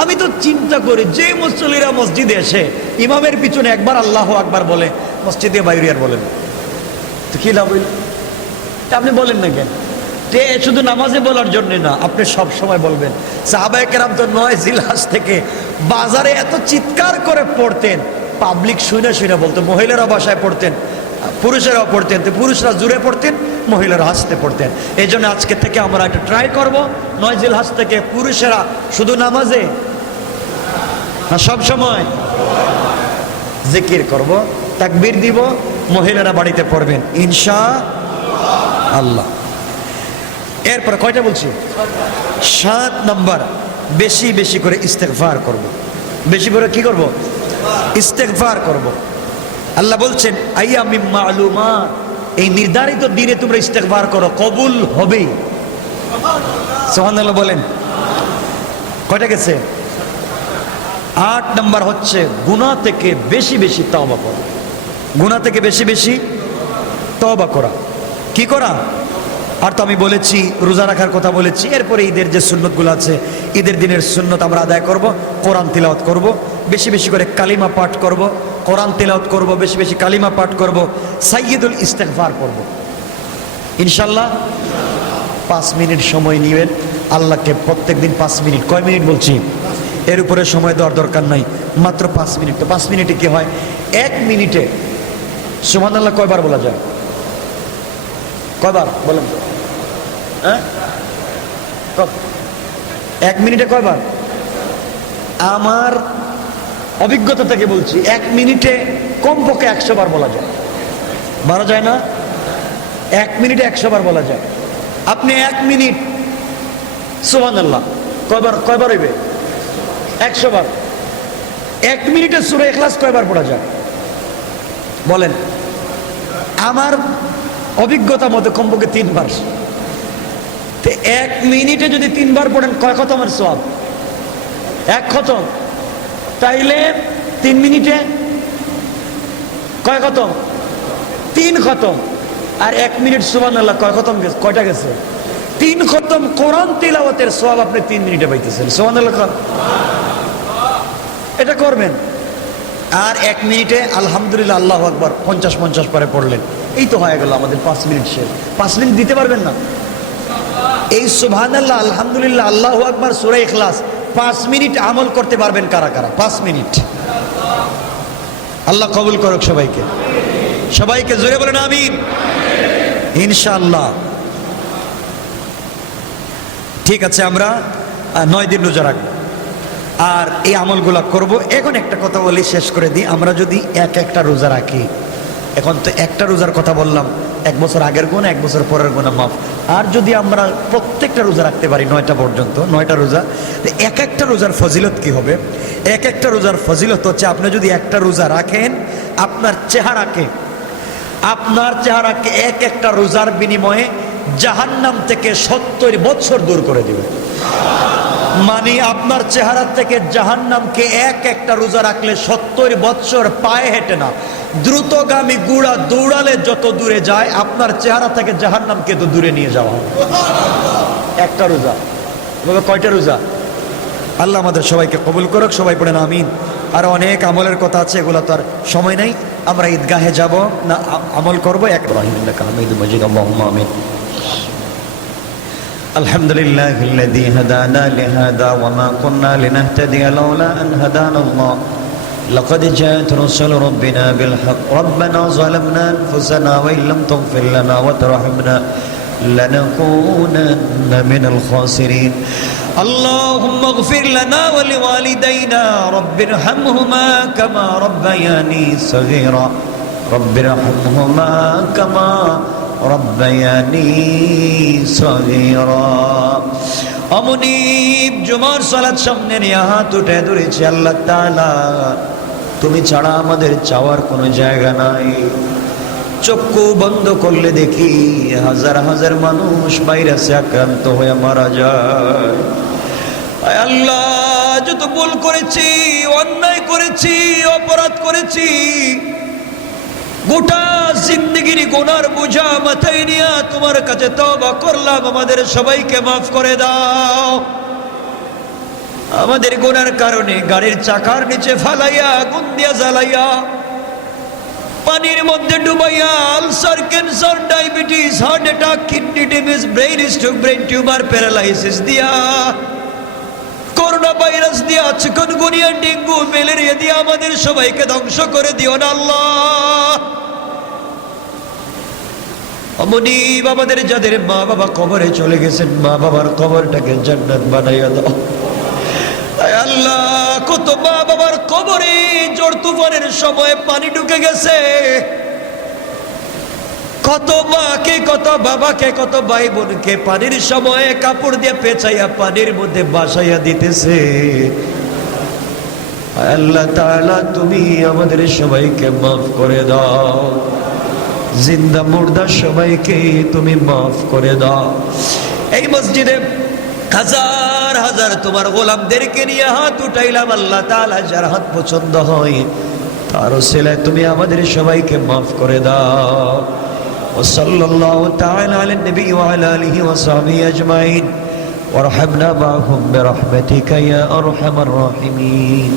আমি তো চিন্তা করি যে মুসল্লিরা মসজিদে এসে ইমামের পিছনে একবার আল্লাহু আকবার বলে, মসজিদে বাইরে আর বলেন তো কি লাভ হইল? আপনি বলেন না কেন? শুধু নামাজে বলার জন্য না, আপনি সব সময় বলবেন। সাহাবায়ে কেরাম তো 9 জিলহজ থেকে বাজারে এত চিৎকার করে পড়তেন, পাবলিক শুনে শুনে বলতো। মহিলারা বাসায় পড়তেন, পুরুষেরাও পড়তেন, তো পুরুষরা জুড়ে পড়তেন, মহিলারা হাসতে পড়তেন। এই জন্য আজকে থেকে আমরা একটা ট্রাই করব, 9 জিলহজ থেকে পুরুষেরা শুধু নামাজে না সব সময় জিকির করব, তাকবীর দিব, মহিলারা বাড়িতে পড়বেন ইনশাআল্লাহ। এরপর কয়টা বলছি? 7 নাম্বার, বেশি বেশি করে ইস্তেগফার করব। বেশি করে কি করব? ইস্তেগফার করব। আল্লাহ বলছেন আইয়ামিম মা'লুমাত, এই নির্ধারিত দিনে তোমরা ইস্তেগফার করো, কবুল হবে। সুবহানাল্লাহ বলেন। কয়টা গেছে? 8 নাম্বার হচ্ছে গুনাহ থেকে বেশি বেশি তওবা করা। গুনাহ থেকে বেশি বেশি তওবা করা। কি করা? আর তো আমি বলেছি রোজা রাখার কথা বলেছি। এরপরে ঈদের যে সুন্নতগুলো আছে, ঈদের দিনের সুন্নত আমরা আদায় করব, কোরআন তিলাওয়াত করব, বেশি বেশি করে কালিমা পাঠ করব, কোরআন তিলাওয়াত করব, বেশি বেশি কালিমা পাঠ করব, সাইয়্যিদুল ইস্তেগফার করব ইনশাআল্লাহ। 5 মিনিট সময় নেবেন আল্লাহকে প্রত্যেকদিন 5 মিনিট। কয় মিনিট বলছি? এর উপরে সময় দেওয়ার দরকার নাই, মাত্র 5 মিনিট। তো 5 মিনিটে কি হয়? 1 মিনিটে সুবহানাল্লাহ কয়বার বলা যায়? কয়বার বলেন তো? হ্যাঁ, 1 মিনিটে কয়বার? আমার অভিজ্ঞতা থেকে বলছি 1 মিনিটে কমপক্ষে 100 বার বলা যায়। বলা যায় না? 1 মিনিটে 100 বার বলা যায়। আপনি 1 মিনিট সুবহানাল্লাহ কয়বার হইবে? 100 বার। 1 মিনিটে সূরা ইখলাস কয়বার পড়া যায় বলেন? আমার অভিজ্ঞতা মতে কমপক্ষে 3 বার। তো 1 মিনিটে যদি 3 বার পড়েন কয় খতমের সওয়াব? 1 খতম। তাইলে 3 মিনিটে কয় খতম? 3 খতম। আর 1 মিনিট সুবহানাল্লাহ কয় খতম গেছে? কয়টা গেছে? 3 খতম কোরআন তিলাওয়াতের সওয়াব আপনি 3 মিনিটে পাইতেছেন। সুবহানাল্লাহ। এটা করবেন। আর 1 মিনিটে আলহামদুলিল্লাহ, আল্লাহু আকবার 50 পরে পড়লেন, এই তো হয়ে গেল আমাদের 5 মিনিট শেষ। 5 মিনিট দিতে পারবেন না? এই সুবহানাল্লাহ, আলহামদুলিল্লাহ, আল্লাহু আকবার, সূরা ইখলাস 5 মিনিট আমল করতে পারবেন কারা কারা? 5 মিনিট। আল্লাহ কবুল করুক সবাইকে। সবাইকে জোরে বলেন আমিন ইনশাআল্লাহ। ঠিক আছে, আমরা 9 দিন রোজা রাখবো আর এই আমলগুলা করব। এখন একটা কথা বলি, শেষ করে দিই। আমরা যদি একটা রোজা রাখি, এখন তো একটা রোজার কথা বললাম, 1 বছর আগের গুনাহ, 1 বছর পরের গুনাহ মাফ। আর যদি আমরা প্রত্যেকটা রোজা রাখতে পারি 9টা পর্যন্ত, 9টা রোজা, একটা রোজার ফজিলত কি হবে? একটা রোজার ফজিলত হচ্ছে, আপনি যদি একটা রোজা রাখেন, আপনার চেহারাকে একটা রোজার বিনিময়ে জাহান্নাম থেকে 70 বছর দূর করে দিবে। মানে আপনার চেহারা থেকে জাহান্নামকে একটা রোজা রাখলে 70 বছর পায়ে হেঁটে না, দ্রুতগামী গুড়া দৌড়ালে যত দূরে যায়, আপনার চেহারা থেকে জাহান্নামকে তো দূরে নিয়ে যাওয়া হয়। একটা রোজা। কয়টা রোজা? আল্লাহ আমাদের সবাইকে কবুল করুক। সবাই পড়েন আমিন। আর অনেক আমলের কথা আছে, এগুলো তো আর সময় নাই। আমরা ঈদগাহে যাব না, আমল করবো। আমিন। আলহামদুলিল্লাহিল্লাযী হাদানা লিহাযা ওয়া মা কুন্না লিনাহতাদিয়া লাওলা আন হাদানা আল্লাহ। লাকাদ জাআত রাসূলু রাব্বিনা বিল হক। রাব্বানা যালামনা আনফুসানা ওয়া ইল্লাম তাগফির লানা ওয়া তারহামনা লানাকুনান্না মিনাল খাসিরিন। আল্লাহুম্মা ইগফির লানা ওয়া লিওয়ালিদাইনা রাব্বিরহামহুমা কামা রাব্বায়ানি সাগীরা। রাব্বিরহামহুমা কামা রব্বায়ানি সগীরা। অমনিব জুমার সালাত সামনে নিয়ে হাত উঠে ধরেছি, আল্লাহ তাআলা তুমি ছাড়া আমাদের চাওয়ার কোনো জায়গা নাই। চক্ষু বন্ধ করলে দেখি হাজার হাজার মানুষ ভাইরাসে আক্রান্ত হয়ে মারা যায়। আয় আল্লাহ, যত ভুল করেছি, অন্যায় করেছি, অপরাধ করেছি, গোটা জিন্দেগির গুনার বোঝা মাথায় নিয়ে তোমার কাছে তওবা করলাম, আমাদের সবাইকে মাফ করে দাও। আমাদের গুনার কারণে গাড়ির চাকার নিচে ফালাইয়া, আগুন দিয়া জ্বালাইয়া, পানির মধ্যে ডুবাইয়া, ulcer, cancer, diabetes, heart attack, kidney disease, brain stroke, brain tumour, paralysis দিয়া, করোনা ভাইরাস দিয়া, চিকুনগুনিয়া, ডেঙ্গু, ম্যালেরিয়া দিয়া আমাদের সবাইকে ধ্বংস করে দিও না আল্লাহ। অমনিব আমাদের যাদের মা বাবা কবরে চলে গেছেন, মা বাবার কবরটাকে জান্নাত বানাইয়া দাও। আয় আল্লাহ, কত মা বাবার কবরে ঝড় তুফানের সময় পানি ঢুকে গেছে, কত মাকে, কত বাবাকে, কত ভাই বোনকে পানির সময় কাপড় দিয়ে পেঁচাইয়া পানির মধ্যে বাসাইয়া দিতেছে। আল্লাহ তাআলা, তুমি আমাদের সবাইকে মাফ করে দাও, জিন্দা মুর্দা সবাইকে তুমি মাফ করে দাও। এই মসজিদে হাজার হাজার তোমার গোলামদেরকে নিয়ে হাত উঠাইলাম আল্লাহ তাআলা, যার হাত পছন্দ হয় তার ওসিলায় তুমি আমাদের সবাইকে মাফ করে দাও। ওয়াসাল্লাল্লাহু তাআলা আলা নবী ওয়া আলা আলিহি ওয়া সাহবিহি আজমাইন ওয়ারহামনা মাআহুম বিরহমাতিকা ইয়া আরহামার রাহিমিন।